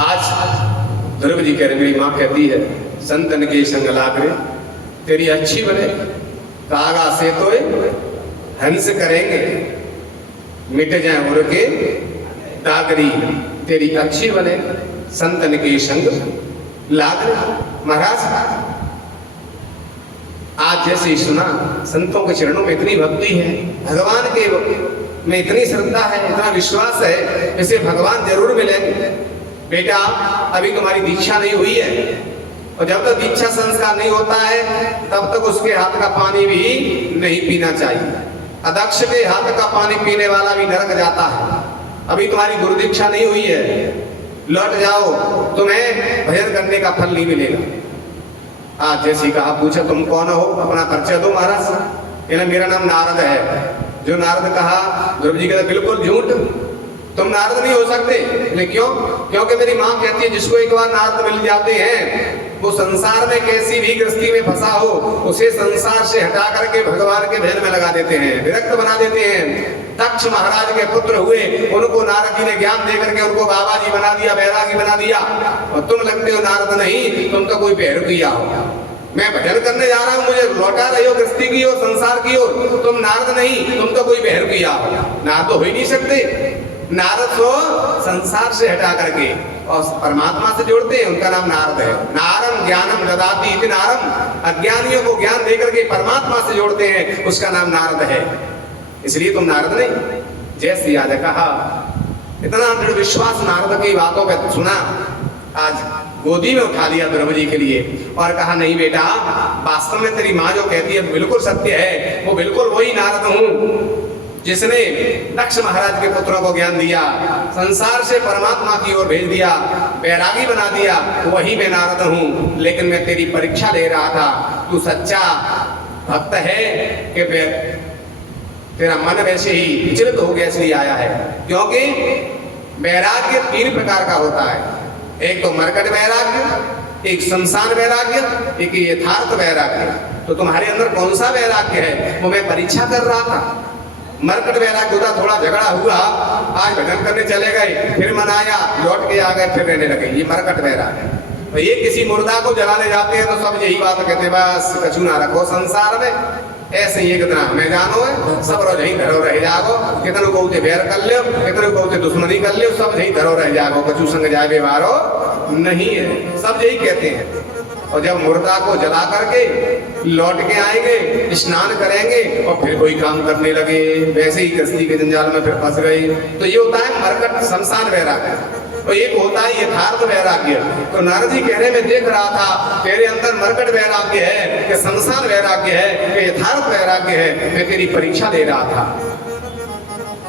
आज ध्रुव जी कह रहे, मेरी माँ कहती है संतन के संग लाग रे तेरी अच्छी बने, कागा से तो हंस करेंगे, मिट जाए उड़ के दागरी तेरी अच्छी बने, संतन के संग लाग रे। महाराज आज जैसे ही सुना, संतों के चरणों में इतनी भक्ति है, भगवान के में इतनी श्रद्धा है, इतना विश्वास है, इसे भगवान जरूर मिलेंगे। बेटा अभी तुम्हारी दीक्षा नहीं हुई है, और जब तक दीक्षा संस्कार नहीं होता है तब तक उसके हाथ का पानी भी नहीं पीना चाहिए। अदक्ष के हाथ का पानी पीने वाला भी नरक जाता है। अभी तुम्हारी गुरु दीक्षा नहीं हुई है, लौट जाओ, तुम्हें भजन करने का फल नहीं मिलेगा। आज जैसी कहा, पूछा तुम कौन हो, अपना परिचय दो महाराज। इन्हें मेरा नाम नारद है। जो नारद कहा, ध्रुव जी कहते बिल्कुल झूठ, तुम नारद नहीं हो सकते। लेकिन क्यों? क्योंकि मेरी माँ कहती है जिसको एक बार नारद मिल जाते हैं वो संसार में कैसी भी गृहस्थी में फंसा हो उसे संसार से हटा करके भगवान के भजन में लगा देते हैं, विरक्त बना देते हैं। दक्ष महाराज के पुत्र हुए, उनको नारद जी ने ज्ञान दे करके उनको बाबा जी बना दिया, बैरागी बना दिया, और तुम लगते हो नारद नहीं, तुम तो कोई भैरव किया हो। मैं भजन करने जा रहा हूँ, मुझे लौटा रही हो गृहस्थी की ओर, संसार की ओर, तुम नारद नहीं, तुम तो कोई भैरव किया हो। नारद तो हो ही नहीं सकते। नारद को संसार से हटा करके और परमात्मा से जोड़ते हैं, उनका नाम नारद है। नारम ज्ञानम ददाति इति नारम, अज्ञानियों को ज्ञान देकर के परमात्मा से जोड़ते हैं, उसका नाम नारद है। इसलिए तुम नारद नहीं। जैसे याद कहा, इतना दृढ़ विश्वास नारद की बातों पर सुना, आज गोदी में उठा लिया ध्रुव जी के लिए और कहा नहीं बेटा, वास्तव में तेरी माँ जो कहती है बिल्कुल सत्य है, वो बिल्कुल वही नारद हूँ जिसने दक्ष महाराज के पुत्रों को ज्ञान दिया, संसार से परमात्मा की ओर भेज दिया, बैरागी बना दिया, वही मैं नारद हूँ। लेकिन मैं तेरी परीक्षा ले रहा था, तू सच्चा भक्त है कि तेरा मन वैसे ही विचलित हो गया इसलिए आया है। क्योंकि वैराग्य 3 प्रकार का होता है, एक तो मरकट वैराग्य, एक शमशान वैराग्य, एक यथार्थ वैराग्य। तो तुम्हारे अंदर कौन सा वैराग्य है वो मैं परीक्षा कर रहा था। मरकट वैराग्य होता, थोड़ा झगड़ा हुआ, आज भजन करने चले गए, फिर मनाया, लौट के आ गए, फिर रहने लगे, ये मरकट वैराग्य। तो ये किसी मुर्दा को जलाने जाते हैं तो सब यही बात कहते, बस कछु ना रखो संसार में, ऐसे ही कितना मैं जानो है, सब रोज यही धरो रह जागो, कितनों को उते बैर कर लो, कितनों को उते दुश्मनी कर लो, सब यही धरो रह जागो, कछु संग जाए व्यवहारो नहीं है, सब यही कहते हैं। और जब मुर्दा को जला करके लौट के आएंगे, स्नान करेंगे और फिर कोई काम करने लगे, वैसे ही गृहस्थी के जंजाल में फिर फंस गए। तो ये होता है मरकट शमशान वैराग्य। तो एक होता है यथार्थ वैराग्य। तो नारद जी कहने में देख रहा था तेरे अंदर मरकट वैराग्य है कि संसार वैराग्य है कि यथार्थ वैराग्य है। मैं तेरी परीक्षा ले रहा था,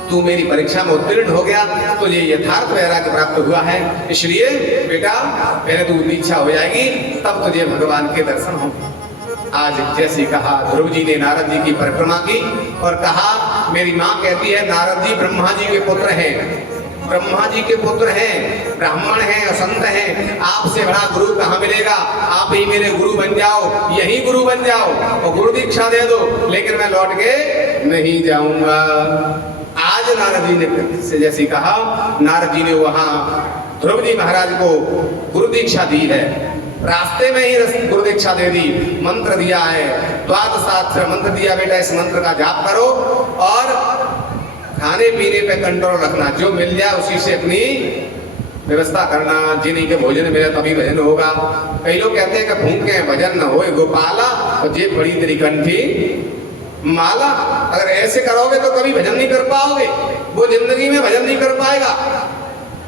तू मेरी परीक्षा में उत्तीर्ण हो गया तो ये यथार्थ वैराग्य प्राप्त हुआ है। इसलिए बेटा पहले तू दीक्षा हो जाएगी तब तुझे भगवान के दर्शन होंगे। आज जैसे कहा ध्रुव जी ने नारद जी की परिक्रमा की और कहा मेरी माँ कहती है नारद जी ब्रह्मा जी के पुत्र हैं, ब्रह्मा जी के पुत्र हैं, ब्राह्मण हैं, संत हैं, आपसे बड़ा गुरु कहाँ मिलेगा, आप ही मेरे गुरु बन जाओ, यही गुरु बन जाओ और गुरु दीक्षा दे दो, लेकिन मैं लौट के नहीं जाऊंगा। आज नारद जी ने से जैसे कहा, नारद जी ने वहां ध्रुव जी महाराज को गुरु दीक्षा दी है, रास्ते में ही गुरु दीक्षा दे दी, मंत्र दिया है, द्वादशाक्षर मंत्र दिया, बेटा इस मंत्र का जाप करो और खाने पीने पे कंट्रोल रखना, जो मिल जाए उसी से अपनी व्यवस्था करना, जिन्हीं के भोजन मिले तभी भजन होगा। कई लोग कहते हैं कि भूखे भजन न होए गोपाला और जेब बड़ी तेरी कंठी माला। अगर ऐसे करोगे तो कभी भजन नहीं कर पाओगे, वो जिंदगी में भजन नहीं कर पाएगा।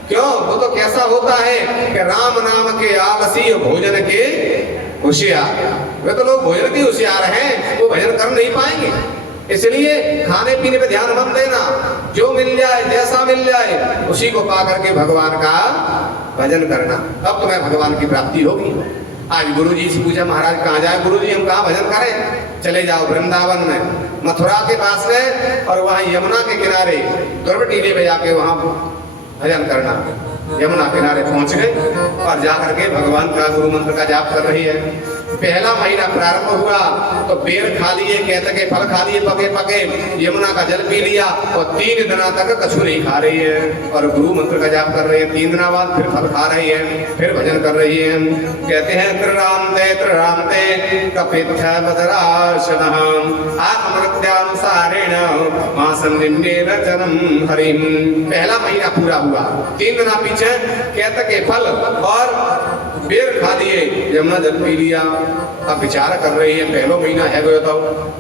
क्यों? वो तो कैसा होता है कि राम नाम के आलसी भोजन के होशियार। वे तो लोग भोजन के होशियार हैं, वो भजन कर नहीं पाएंगे। इसलिए खाने पीने पे ध्यान मत देना, जो मिल जाए जैसा मिल जाए उसी को पा करके भगवान का भजन करना, तब तुम्हें भगवान की प्राप्ति होगी। आज गुरु जी से पूछा महाराज कहाँ जाए, गुरु जी हम कहाँ भजन करें? चले जाओ वृंदावन में, मथुरा के पास में, और वहाँ यमुना के किनारे दुर्ग टीले में जाके वहाँ भजन करना। यमुना किनारे पहुंच गए और जाकर के भगवान का गुरु मंत्र का जाप कर रही है। पहला महीना प्रारंभ हुआ तो बेर खा लिए, कहते के फल खा लिए पके पके, यमुना का जल पी लिया और 3 दिन तक कछु नहीं खा रही है और गुरु मंत्र का जाप कर रही है। 3 दिन बाद फिर फल खा रही है, फिर भजन कर रही है। कहते हैं त्रिरामते कपित्थ बदराशनः आत्मृत्यानुसारेण मासं निम्नेन चरम हरिम। पहला महीना पूरा हुआ, 3 दिन पीछे कहते के फल और बेर खा लिए, यमुना जल पी लिया। अब विचार कर रही है, पहलो महीना है तो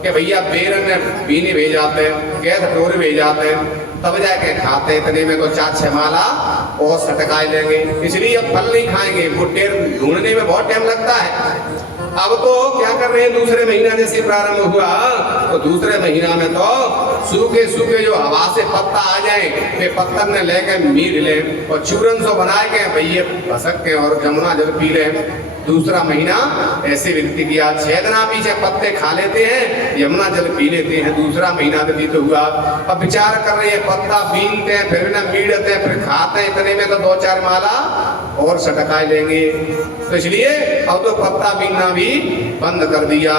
कि भैया बेर में पीने भेज जाते हैं, गैस टोरे भेज जाते हैं, तब जाके खाते, इतने में तो 4-6 माला और सटकाए लेंगे। इसलिए अब फल नहीं खाएंगे, भुट्टे ढूंढने में बहुत टाइम लगता है। अब तो क्या कर रहे हैं, दूसरे महीना जैसे प्रारंभ हुआ तो दूसरे महीना में तो सूखे सूखे जो हवा से पत्ता आ जाए वे पत्थर में लेके मीर ले और चूरन सो बनाए के भैया भसक के और जमुना जल पी ले। दूसरा महीना ऐसे व्यक्ति किया, 6 दिन पीछे पत्ते खा लेते हैं, यमुना जल पी लेते हैं। दूसरा महीना व्यतीत हुआ, अब विचार कर रहे हैं, पत्ता बीनते हैं, फिर न मीड़ते हैं, फिर खाते हैं, इतने में तो 2-4 माला और सटकाए लेंगे। तो इसलिए अब तो पत्ता बीनना भी बंद कर दिया।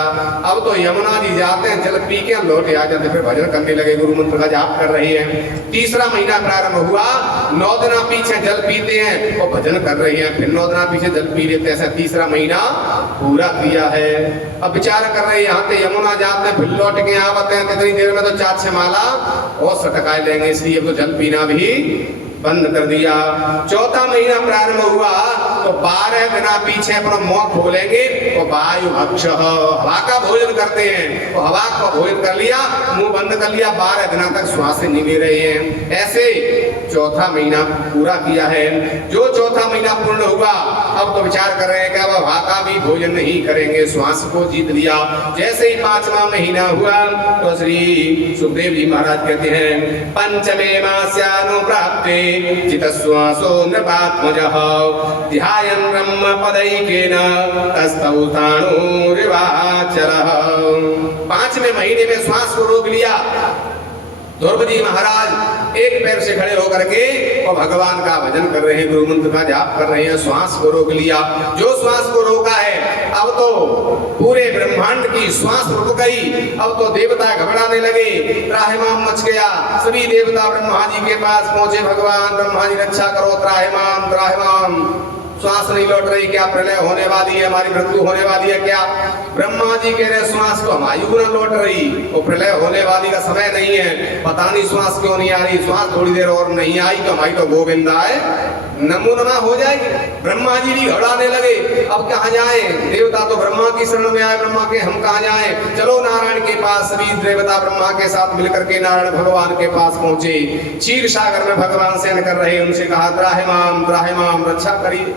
अब तो यमुना जी जाते हैं, जल पी के लौट आ जाते, फिर भजन करने लगे, गुरु मंत्र का जाप कर रही है। तीसरा महीना प्रारंभ हुआ, 9 दिन पीछे जल पीते हैं और भजन कर रही है, फिर 9 दिन पीछे जल पी लेते हैं। ऐसा तीसरा महीना पूरा किया है। अब विचार कर रहे हैं, यहाँ पे यमुना जाते हैं, फिर लौट के आवते हैं, कितनी देर में तो 4-6 माला और सटकाए लेंगे, इसलिए तो जल पीना भी बंद कर दिया। चौथा महीना प्रारंभ हुआ तो 12 दिन पीछे अपना मुंह खोलेंगे और वायु भक्ष हवा का भोजन करते हैं, तो हवा का भोजन कर लिया, मुंह बंद कर लिया, 12 दिन तक श्वास नहीं ले रहे हैं। ऐसे चौथा महीना पूरा किया है। जो चौथा महीना पूर्ण हुआ, अब तो विचार कर रहे हैं कि अब हवा का भी भोजन नहीं करेंगे, श्वास को जीत लिया। जैसे ही 5वां महीना हुआ तो श्री सुखदेव जी महाराज कहते हैं, पंचमे मास्यानुप्राप्ते चितश्वासो नृपात्मजः ध्यायन् ब्रह्मपदैकेन तस्थौ स्थाणुरिवाचरः। 5वें महीने में श्वास को रोक लिया। ध्रुव जी महाराज एक पैर से खड़े होकर के और भगवान का भजन कर रहे हैं, गुरु मंत्र का जाप कर रहे हैं, श्वास को रोक लिया। जो श्वास को रोका है, अब तो पूरे ब्रह्मांड की श्वास रुक गई। अब तो देवता घबराने लगे, त्राहिमाम मच गया। सभी देवता ब्रह्मा जी के पास पहुंचे, भगवान ब्रह्मा जी रक्षा करो, त्राहिमाम त्राहिमाम, श्वास नहीं लौट रही, क्या प्रलय होने वाली है, हमारी मृत्यु होने वाली है क्या? ब्रह्मा जी कह रहे श्वास तो हमारी ना लौट रही, वो प्रलय होने वाली का समय नहीं है, पता नहीं श्वास क्यों नहीं आ रही, श्वास थोड़ी देर और नहीं आई तो हमारी तो गोविंदा है नमो नमः हो जाएगी। ब्रह्मा जी भी घबराने लगे, अब कहाँ जाए, देवता तो ब्रह्मा की शरण में आए, ब्रह्मा के हम कहाँ जाए, चलो नारायण के पास। सभी देवता ब्रह्मा के साथ मिलकर के नारायण भगवान के पास पहुंचे। क्षीर सागर में भगवान शयन कर रहे, उनसे कहा त्राहिमाम रक्षा करिए।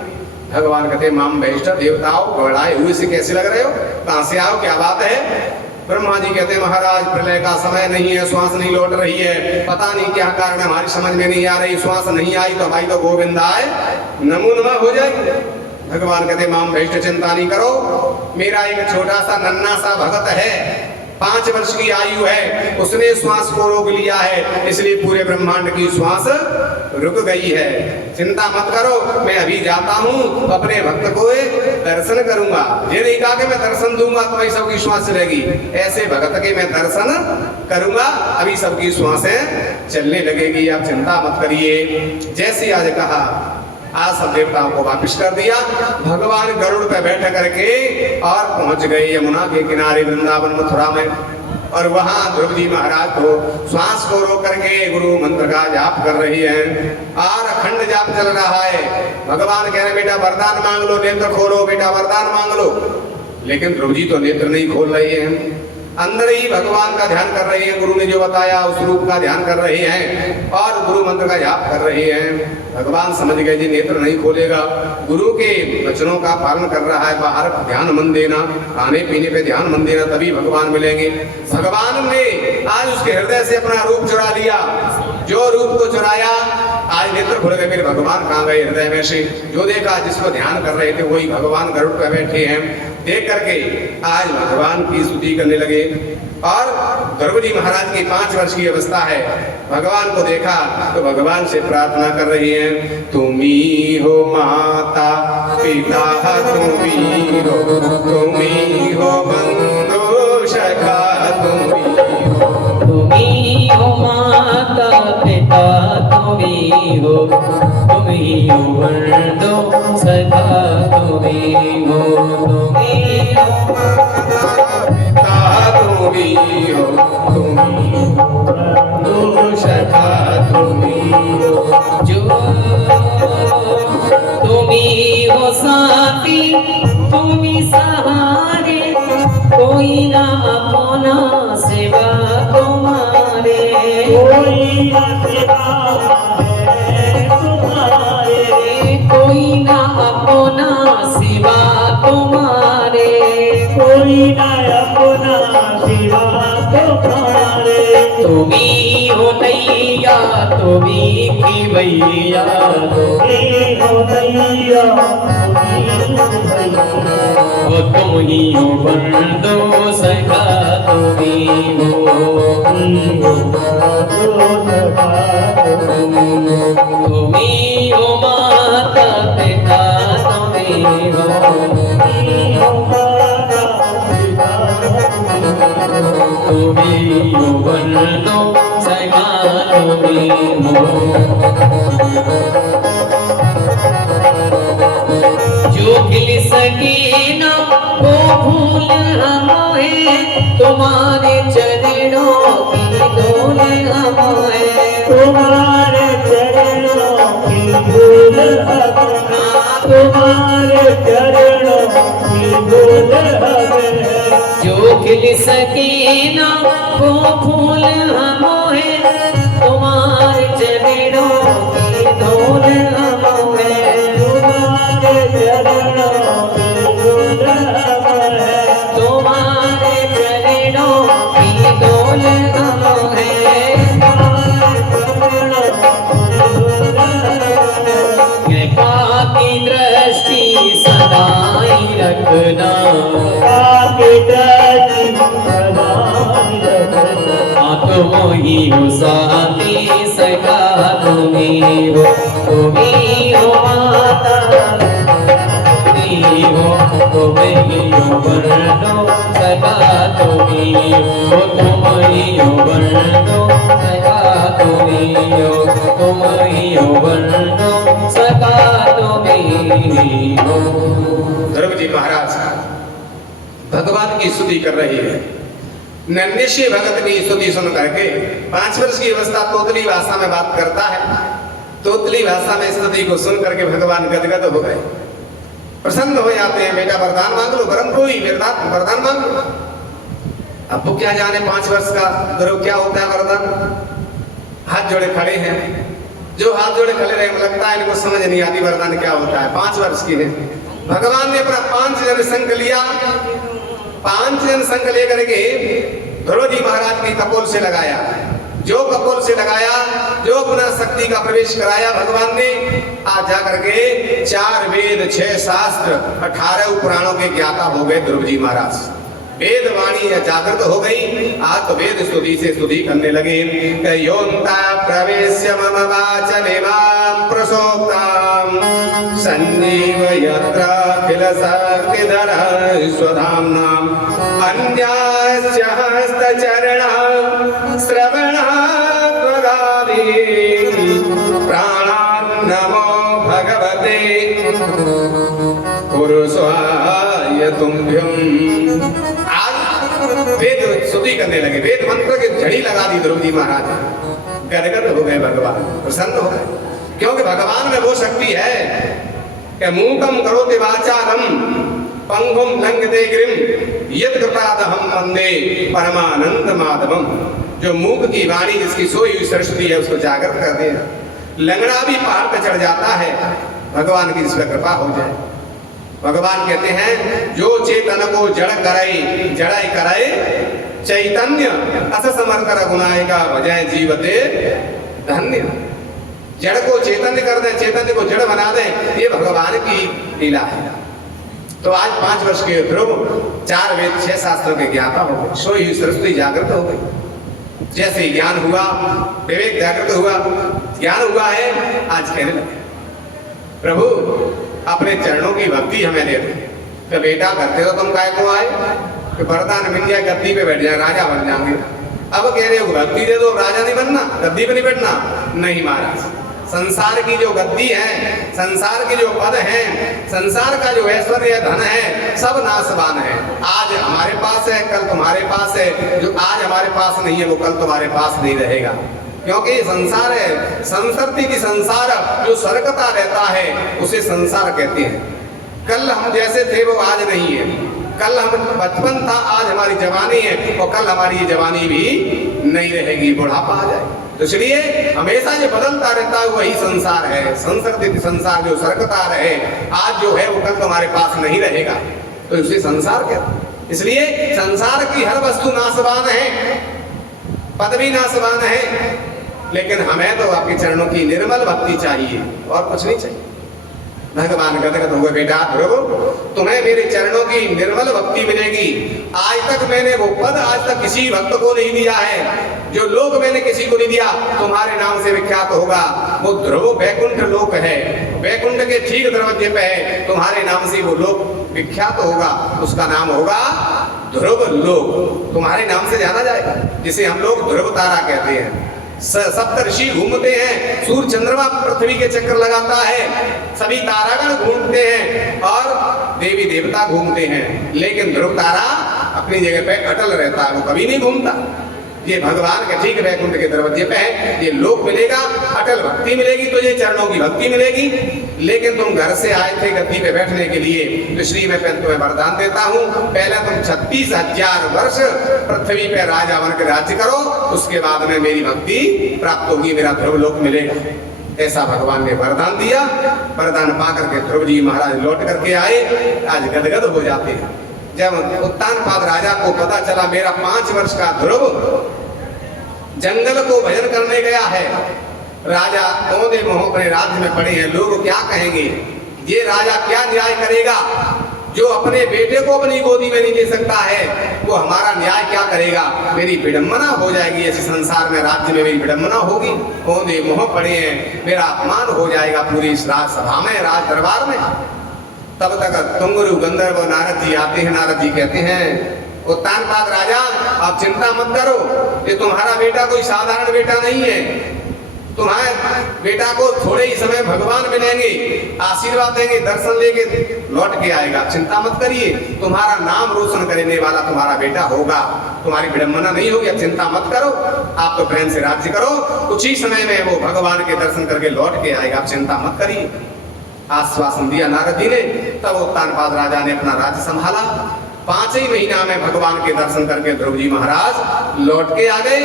भगवान कहते माम वैष्ठ देवताओं घबराए हुए से कैसे लग रहे हो, कहां से आओ, क्या बात है। ब्रह्मा जी कहते महाराज प्रलय का समय नहीं है, श्वास नहीं लौट रही है, पता नहीं क्या कारण हमारी समझ में नहीं आ रही, श्वास नहीं आई तो भाई तो गोविंदा है नमो नमः हो जाएगी। भगवान कहते माम वैष्ठ चिंता नहीं करो, मेरा एक छोटा सा नन्हा सा भगत है, 5 वर्ष की आयु है, उसने श्वास को रोक लिया है, इसलिए पूरे ब्रह्मांड की श्वास रुक गई है। चिंता मत करो, मैं अभी जाता हूँ अपने भक्त को दर्शन करूंगा। ये नहीं कहा कि मैं दर्शन दूंगा तो वही सबकी श्वास चलेगी, ऐसे भक्त के मैं दर्शन करूंगा, अभी सबकी श्वासें चलने लगेगी, आप चिंता मत करिए। जैसे आज कहा आज सब देवताओं को वापिस कर दिया। भगवान गरुड़ पे बैठ करके और पहुंच गए यमुना के किनारे वृंदावन मथुरा में, और वहां द्रौपदी महाराज को श्वास को रोक करके गुरु मंत्र का जाप कर रही हैं और अखंड जाप चल रहा है। भगवान कह रहे बेटा वरदान मांग लो, नेत्र खोलो, बेटा वरदान मांग लो, लेकिन द्रौपदी तो नेत्र नहीं खोल रही है, अंदर ही भगवान का ध्यान कर रही है, गुरु ने जो बताया उस रूप का ध्यान कर रही हैं और गुरु मंत्र का जाप कर रही हैं। भगवान समझ गए जी नेत्र नहीं खोलेगा, गुरु के वचनों का पालन कर रहा है, बाहर ध्यान मन देना, खाने पीने पे ध्यान मन देना, तभी भगवान मिलेंगे। भगवान ने आज उसके हृदय से अपना रूप चुरा लिया, जो रूप को चुराया आज नेत्र खुल गए, मेरे भगवान कहाँ गए हृदय में से, जो देखा जिसको ध्यान कर रहे थे वही भगवान गरुड़ पे बैठे हैं। देख करके आज भगवान की स्तुति करने लगे और द्रौपदी महाराज की 5 वर्ष की अवस्था है, भगवान को देखा तो भगवान से प्रार्थना कर रही हैं, तुम ही हो माता पिता, तुम ही हो बंधु सखा, तुम ही हो माता पिता, तुम ही हो बंधु सखा, तुम ही हो बंधु सखा, तुम ही हो साथी, तुम ही सहारे, कोई ना अपना सिवा तुम्हारे, कोई ना सिवा तुम्हारे, कोई ना अपना सिवा तुम्हारे, कोई ना अपना सिवा तुम्हारे। तुम ही हो नैया, तुम ही की भैया, तुम्ही हो नैया, तुम ही हो बंधु सखा, तुम ही हो माता पिता, तुम ही हो बंधु सखा, तुम ही जो खिल सके ना वो भूल हमें, तुम्हारे चरणों की धूल हमें, तुम्हारे चरणों की धूल हमें, तुम्हारे चरणों की धूल हमें। जो खिल सके ना वो फूल हमें, तुम्हारे चरणों की धूल हमें, तुम्हारे चरणों की धूल हमें, तुम्हारे चरणों की धूल हमें। कृपा की दृष्टि सदाई रखना, तुम ही हो साथी सखा, तुम ही हो माता, तुम ही हो बंधु सखा, तुम ही हो बंधु सखा, तुम ही हो बंधु सखा, तुम ही हो। द्रौपदी महाराज भगवान की स्तुति कर रही है। नन्हेशे भगत की स्तुति सुन करके 5 वर्ष की अवस्था तोतली भाषा में बात करता है। तोतली भाषा में स्तुति को सुन करके भगवान गदगद हो गए, प्रसन्न हो जाते हैं। बेटा वरदान मांग लो, वरम कोई वरदान मांग लो। अब वो क्या जाने 5 वर्ष का ध्रुव क्या होता है वरदान। हाथ जोड़े खड़े हैं, जो हाथ जोड़े खड़े रहे लगता है इनको समझ नहीं आती वरदान क्या होता है। 5 वर्ष की है। भगवान ने अपना 5 जन संग लिया, 5 जन संग लेकर के ध्रुव जी महाराज की कपोल से लगाया। जो कपोल से लगाया, जो अपना शक्ति का प्रवेश कराया भगवान ने, आज जाकर के 4 वेद 6 शास्त्र 18 पुराणों के ज्ञाता हो गए ध्रुव जी महाराज। वेद वाणी जागृत हो गई। आज तो वेद स्तुति से स्तुति करने लगे। योन्ता प्रवेश्य मम वाचमिमां प्रसोक्तां संजीव यत्र अखिल शक्तिधर स्वधाम्नां अन्यास्य हस्तचरणं श्रवणं त्वगामि प्राणान् नमो भगवते पुरुषाय तुभ्यम्। वेद स्तुति करने लगे, वेद मंत्र की झड़ी लगा दी ध्रुव जी महाराज। गदगद हो गए भगवान, प्रसन्न हो गए, क्योंकि भगवान में वो शक्ति है कि मूकम करोति वाचालम पंगुम लंघते गिरिम यत् कृपादहं वंदे परमानंद माधवम। जो मूक की वाणी, जिसकी सोई हुई सरस्वती है, उसको जागृत कर दे। लंगड़ा भी पहाड़ पर चढ़ जाता है, भगवान की इस पर कृपा हो जाए। भगवान कहते हैं जो चेतन को जड़ कराई जड़ाई कराए चैतन्य अस समर्थ गुनायका भजय जीवते धन्य। जड़ को चैतन्य कर दे, चैतन्य को जड़ बना दे, ये भगवान की लीला है। तो आज 5 वर्ष के ध्रुव 4 वेद 6 शास्त्रों के ज्ञाता हो गए। सोई हुई सरस्वती जागृत हो गई। जैसे ज्ञान हुआ, विवेक जागृत हुआ, ज्ञान हुआ है, आज कहने लगे प्रभु अपने चरणों की भक्ति हमें दे दो। तो बेटा करते हो तुम काय को आए कि वरदान मिल जाए, गद्दी पे बैठ जाए, राजा बन जाएंगे। अब कह रहे हो भक्ति दे दो, राजा नहीं बनना, गद्दी पे नहीं बैठना। नहीं महाराज, संसार की जो गद्दी है, संसार के जो पद हैं, संसार का जो ऐश्वर्य धन है, सब नाशवान है। आज हमारे पास है, कल तुम्हारे पास है। जो आज हमारे पास नहीं है, वो कल तुम्हारे पास नहीं रहेगा। क्योंकि संसार है, संसर्ती की संसार जो सरकता रहता है उसे संसार कहते हैं। कल हम जैसे थे वो आज नहीं है। कल हम बचपन था, आज हमारी जवानी है, और कल हमारी ये जवानी भी नहीं रहेगी, बुढ़ापा आ जाए। तो इसलिए हमेशा जो बदलता रहता है वही संसार है। संसर्ती संसार जो सरकता रहे, आज जो है वो कल तुम्हारे पास नहीं रहेगा, तो उसे संसार कहते हैं। इसलिए संसार की हर वस्तु नाशवान है, पद भी नाशवान है, लेकिन हमें तो आपके चरणों की निर्मल भक्ति चाहिए और कुछ नहीं चाहिए। भगवान गदगद हो गए, बेटा ध्रुव तुम्हें मेरे चरणों की निर्मल भक्ति मिलेगी। आज तक मैंने वो पद आज तक किसी भक्त को नहीं दिया है, जो लोक मैंने किसी को नहीं दिया, तुम्हारे नाम से विख्यात होगा। वो ध्रुव वैकुंठ लोक है, वैकुंठ के ठीक दरवाजे पे है, तुम्हारे नाम से वो लोक विख्यात होगा। उसका नाम होगा ध्रुव लोक, तुम्हारे नाम से जाना जाएगा, जिसे हम लोग ध्रुव तारा कहते हैं। सप्तऋषि घूमते हैं, सूर्य चंद्रमा पृथ्वी के चक्कर लगाता है, सभी तारागण घूमते हैं और देवी देवता घूमते हैं, लेकिन ध्रुव तारा अपनी जगह पे अटल रहता है, वो कभी नहीं घूमता। ये भगवान के ठीक वैकुंठ के दरवाजे पे है। ये लोक मिलेगा, अटल भक्ति मिलेगी, तो ये चरणों की भक्ति मिलेगी। लेकिन तुम घर से आए थे गद्दी पे बैठने के लिए, तो श्री मैं तुम्हें वरदान देता हूँ, पहले तुम 36,000 वर्ष पृथ्वी पे राजा बन के राज्य करो, उसके बाद में मेरी भक्ति प्राप्त होगी, मेरा ध्रुव लोक मिलेगा। ऐसा भगवान ने वरदान दिया। वरदान पा करके ध्रुव जी महाराज लौट करके आए, आज गदगद हो जाते हैं। जब उत्तानपाद राजा को पता चला मेरा 5 वर्ष का ध्रुव जंगल को भजन करने गया है, राजा औंधे मोह अपने राज्य में पड़े हैं, लोग क्या कहेंगे, ये राजा क्या न्याय करेगा, जो अपने बेटे को अपनी गोदी में नहीं ले सकता है, वो हमारा न्याय क्या करेगा, मेरी विडंबना हो जाएगी। ऐसे संसार में राज्य में मेरी विडंबना होगी, औंधे मोह पड़े हैं, मेरा अपमान हो जाएगा पूरी इस राजसभा में, राज दरबार में। तब तक तुंगरु गंधर्व नारद जी आते हैं। नारद जी कहते हैं उत्तानपाद राजा आप चिंता मत करो, ये तुम्हारा बेटा कोई साधारण बेटा नहीं है, तुम्हारे बेटा को थोड़े ही समय भगवान मिलेंगे, आशीर्वाद देंगे, दर्शन लेके लौट के आएगा, चिंता मत करिए, तुम्हारा नाम रोशन करने वाला तुम्हारा बेटा होगा, तुम्हारी विडंबना नहीं होगी, अब चिंता मत करो, आप तो प्रेम से राज्य करो, कुछ ही समय में वो भगवान के दर्शन करके लौट के आएगा, आप चिंता मत करिए। आश्वासन दिया नारद जी ने। तब उत्तानपाद राजा ने अपना राज्य संभाला। 5 ही महीना में भगवान के दर्शन करके ध्रुव जी महाराज लौट के आ गए।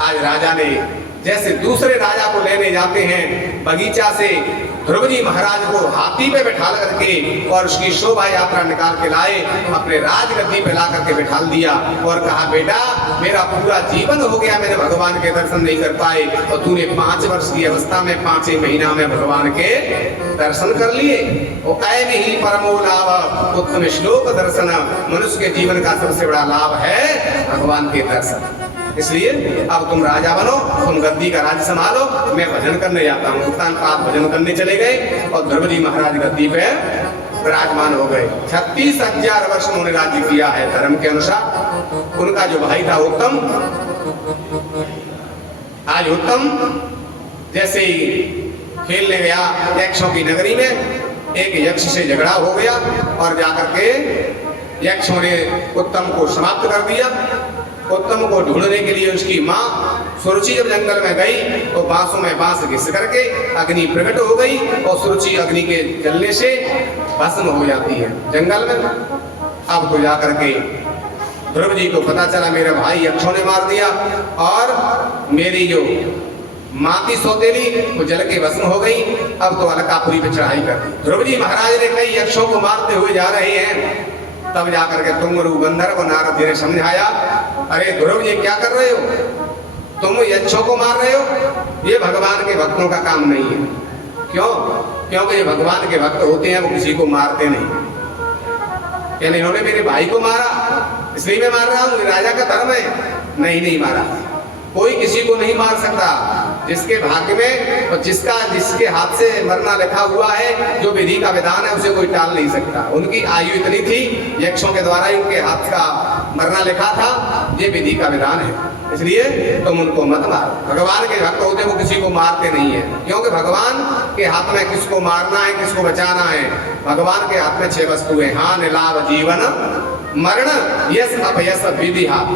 आज राजा ने जैसे दूसरे राजा को लेने जाते हैं बगीचा से, ध्रुव जी महाराज को हाथी पे बैठा करके और उसकी शोभा यात्रा निकाल के लाए, अपने राजगद्दी पे ला करके बैठा दिया और कहा, बेटा मेरा पूरा जीवन हो गया, मैंने भगवान के दर्शन नहीं कर पाए और तूने 5 वर्ष की अवस्था में 5 ही महीना में भगवान के दर्शन कर लिए। वो ऐ नहीं परमो लाभ उत्तम श्लोक दर्शन, मनुष्य के जीवन का सबसे बड़ा लाभ है भगवान के दर्शन। इसलिए अब तुम राजा बनो, तुम गद्दी का राज्य संभालो, मैं भजन करने जाता हूँ। उत्तानपाद भजन करने चले गए और ध्रुव जी महाराज गद्दी पे विराजमान हो गए। 36,000 वर्ष उन्होंने राज्य किया है धर्म के अनुसार। उनका जो भाई था उत्तम, आज उत्तम जैसे ही खेलने गया यक्षों की नगरी में, एक यक्ष से झगड़ा हो गया और जाकर के यक्षों ने उत्तम को समाप्त कर दिया। उत्तम को ढूंढने के लिए उसकी माँ सुरुचि जब जंगल में गई तो बांसों में बांस घिस करके अग्नि प्रकट हो गई और सुरुचि अग्नि के जलने से भस्म हो जाती है जंगल में। अब तो जाकर के ध्रुव जी को पता चला मेरा भाई यक्षों ने मार दिया और मेरी जो माती सौतेली वो जल के भस्म हो गई। अब तो अलकापुरी पे चढ़ाई कर दी। ध्रुव जी महाराज ने कई यक्षों को मारते हुए जा रहे हैं, तब जाकर के तुंगरु गंधर्व नारद जी ने समझाया, अरे ध्रुव जी क्या कर रहे हो, तुम यक्षों को मार रहे हो, ये भगवान के भक्तों का काम नहीं है। क्यों? क्योंकि ये भगवान के भक्त होते हैं, वो किसी को मारते नहीं। यानी इन्होंने मेरे भाई को मारा इसलिए मैं मार रहा हूँ, राजा का धर्म है। नहीं मारा, कोई किसी को नहीं मार सकता। जिसके भाग्य में और जिसके हाथ से मरना लिखा हुआ है, जो विधि का विधान है, उसे कोई टाल नहीं सकता। उनकी आयु इतनी थी, यक्षों के द्वारा ही उनके हाथ का मरना लिखा था, ये विधि का विधान है, इसलिए तुम उनको मत मारो। भगवान के भक्त होते वो किसी को मारते नहीं है, क्योंकि भगवान के हाथ में किसको मारना है, किसको बचाना है। भगवान के हाथ में 6 वस्तुएं, हानि लाभ जीवन मरण यश अपयश विधि हाथ,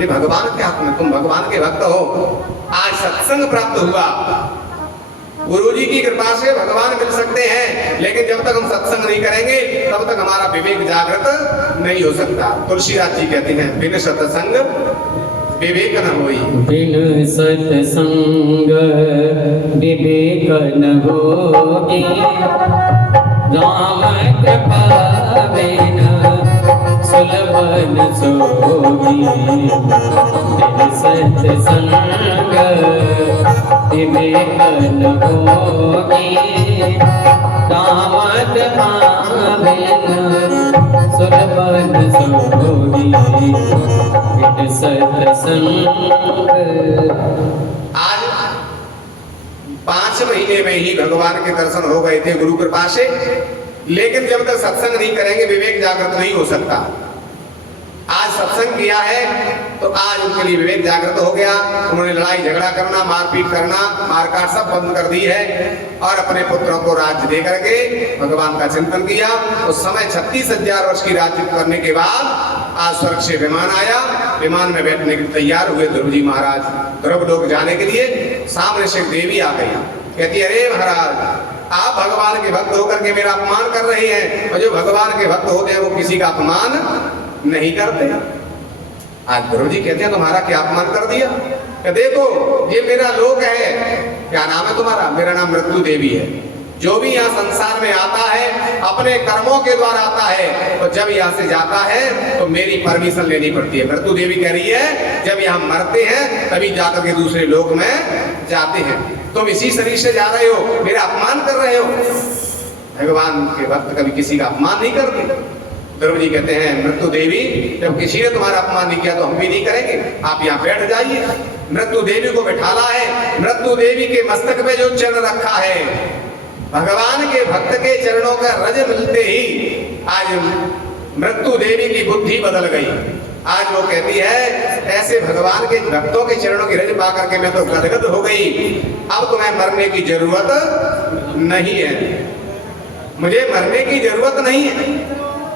ये भगवान के हाथ में। तुम भगवान के भक्त हो। आज सत्संग प्राप्त हुआ, गुरु जी की कृपा से भगवान मिल सकते हैं, लेकिन जब तक हम सत्संग नहीं करेंगे तब तक हमारा विवेक जागृत नहीं हो सकता। तुलसीदास जी कहते हैं, बिन सत्संग विवेक न होई। बिन सत्संग विवेक न होई, राम कृपा बिन सुलभ न सोई। बिन सत्संग विवेक न होई, राम कृपा बिन सुलभ न सोई। बिन सत्संग। आज 5 महीने में ही भगवान के दर्शन हो गए थे गुरु कृपा से, लेकिन जब तक सत्संग नहीं करेंगे विवेक जागृत नहीं हो सकता। आज सत्संग किया है तो आज उनके लिए विवेक जागृत हो गया। उन्होंने लड़ाई झगड़ा करना, मारपीट करना, मारकाट सब बंद कर दी है और अपने पुत्रों को राज्य दे करके भगवान का चिंतन किया। उस समय 36,000 वर्ष की राज्य करने के बाद आज स्वर्ग से विमान आया। विमान में बैठने के तैयार हुए ध्रुव जी महाराज ध्रुव लोक जाने के लिए। सामने से देवी आ गई, कहती, अरे महाराज आप भगवान के भक्त होकर के मेरा अपमान कर रहे हैं, और जो भगवान के भक्त होते हैं वो किसी का अपमान नहीं करते। आज गुरु जी कहते हैं तुम्हारा क्या अपमान कर दिया? कि देखो ये मेरा लोक है। क्या नाम है तुम्हारा? मेरा नाम मृत्यु देवी है। जो भी यहाँ संसार में आता है अपने कर्मों के द्वारा आता है, और जब यहाँ से जाता है तो मेरी परमिशन लेनी पड़ती है। मृत्यु देवी कह रही है जब यहाँ मरते हैं तभी जाकर के दूसरे लोक में जाते हैं। तुम इसी शरीर से जा रहे हो, मेरा अपमान कर रहे हो। भगवान के भक्त कभी किसी का अपमान नहीं करते। ध्रुव जी कहते हैं, मृत्यु देवी जब किसी ने तुम्हारा अपमान नहीं किया तो हम भी नहीं करेंगे, आप यहाँ बैठ जाइए। मृत्यु देवी को बैठाला है। मृत्यु देवी के मस्तक पे जो चरण रखा है, भगवान के भक्त के चरणों का रज मिलते ही आज मृत्यु देवी की बुद्धि बदल गई। आज वो कहती है ऐसे भगवान के भक्तों के चरणों की रज पा करके मैं तो गदगद हो गई, अब तुम्हें मरने की जरूरत नहीं है, मुझे मरने की जरूरत नहीं है,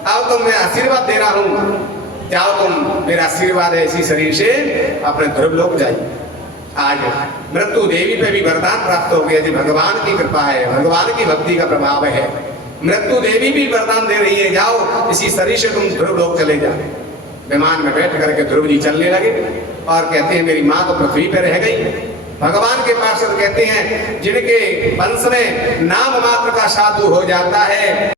अब तो मैं आशीर्वाद दे रहा हूं, जाओ तुम, मेरा आशीर्वाद है इसी शरीर से अपने ध्रुव लोक जाइए। आज मृत्यु देवी पे भी वरदान प्राप्त हो गया जी, भगवान की कृपा है, भगवान की भक्ति का प्रभाव है। मृत्यु देवी भी वरदान दे रही है, जाओ इसी शरीर से तुम ध्रुव लोक चले जाओ। विमान में बैठ करके ध्रुव जी चलने लगे और कहते हैं मेरी माँ तो पृथ्वी पर रह गई। भगवान के पार्षद कहते हैं जिनके वंश में नाम मात्र का साधु हो जाता है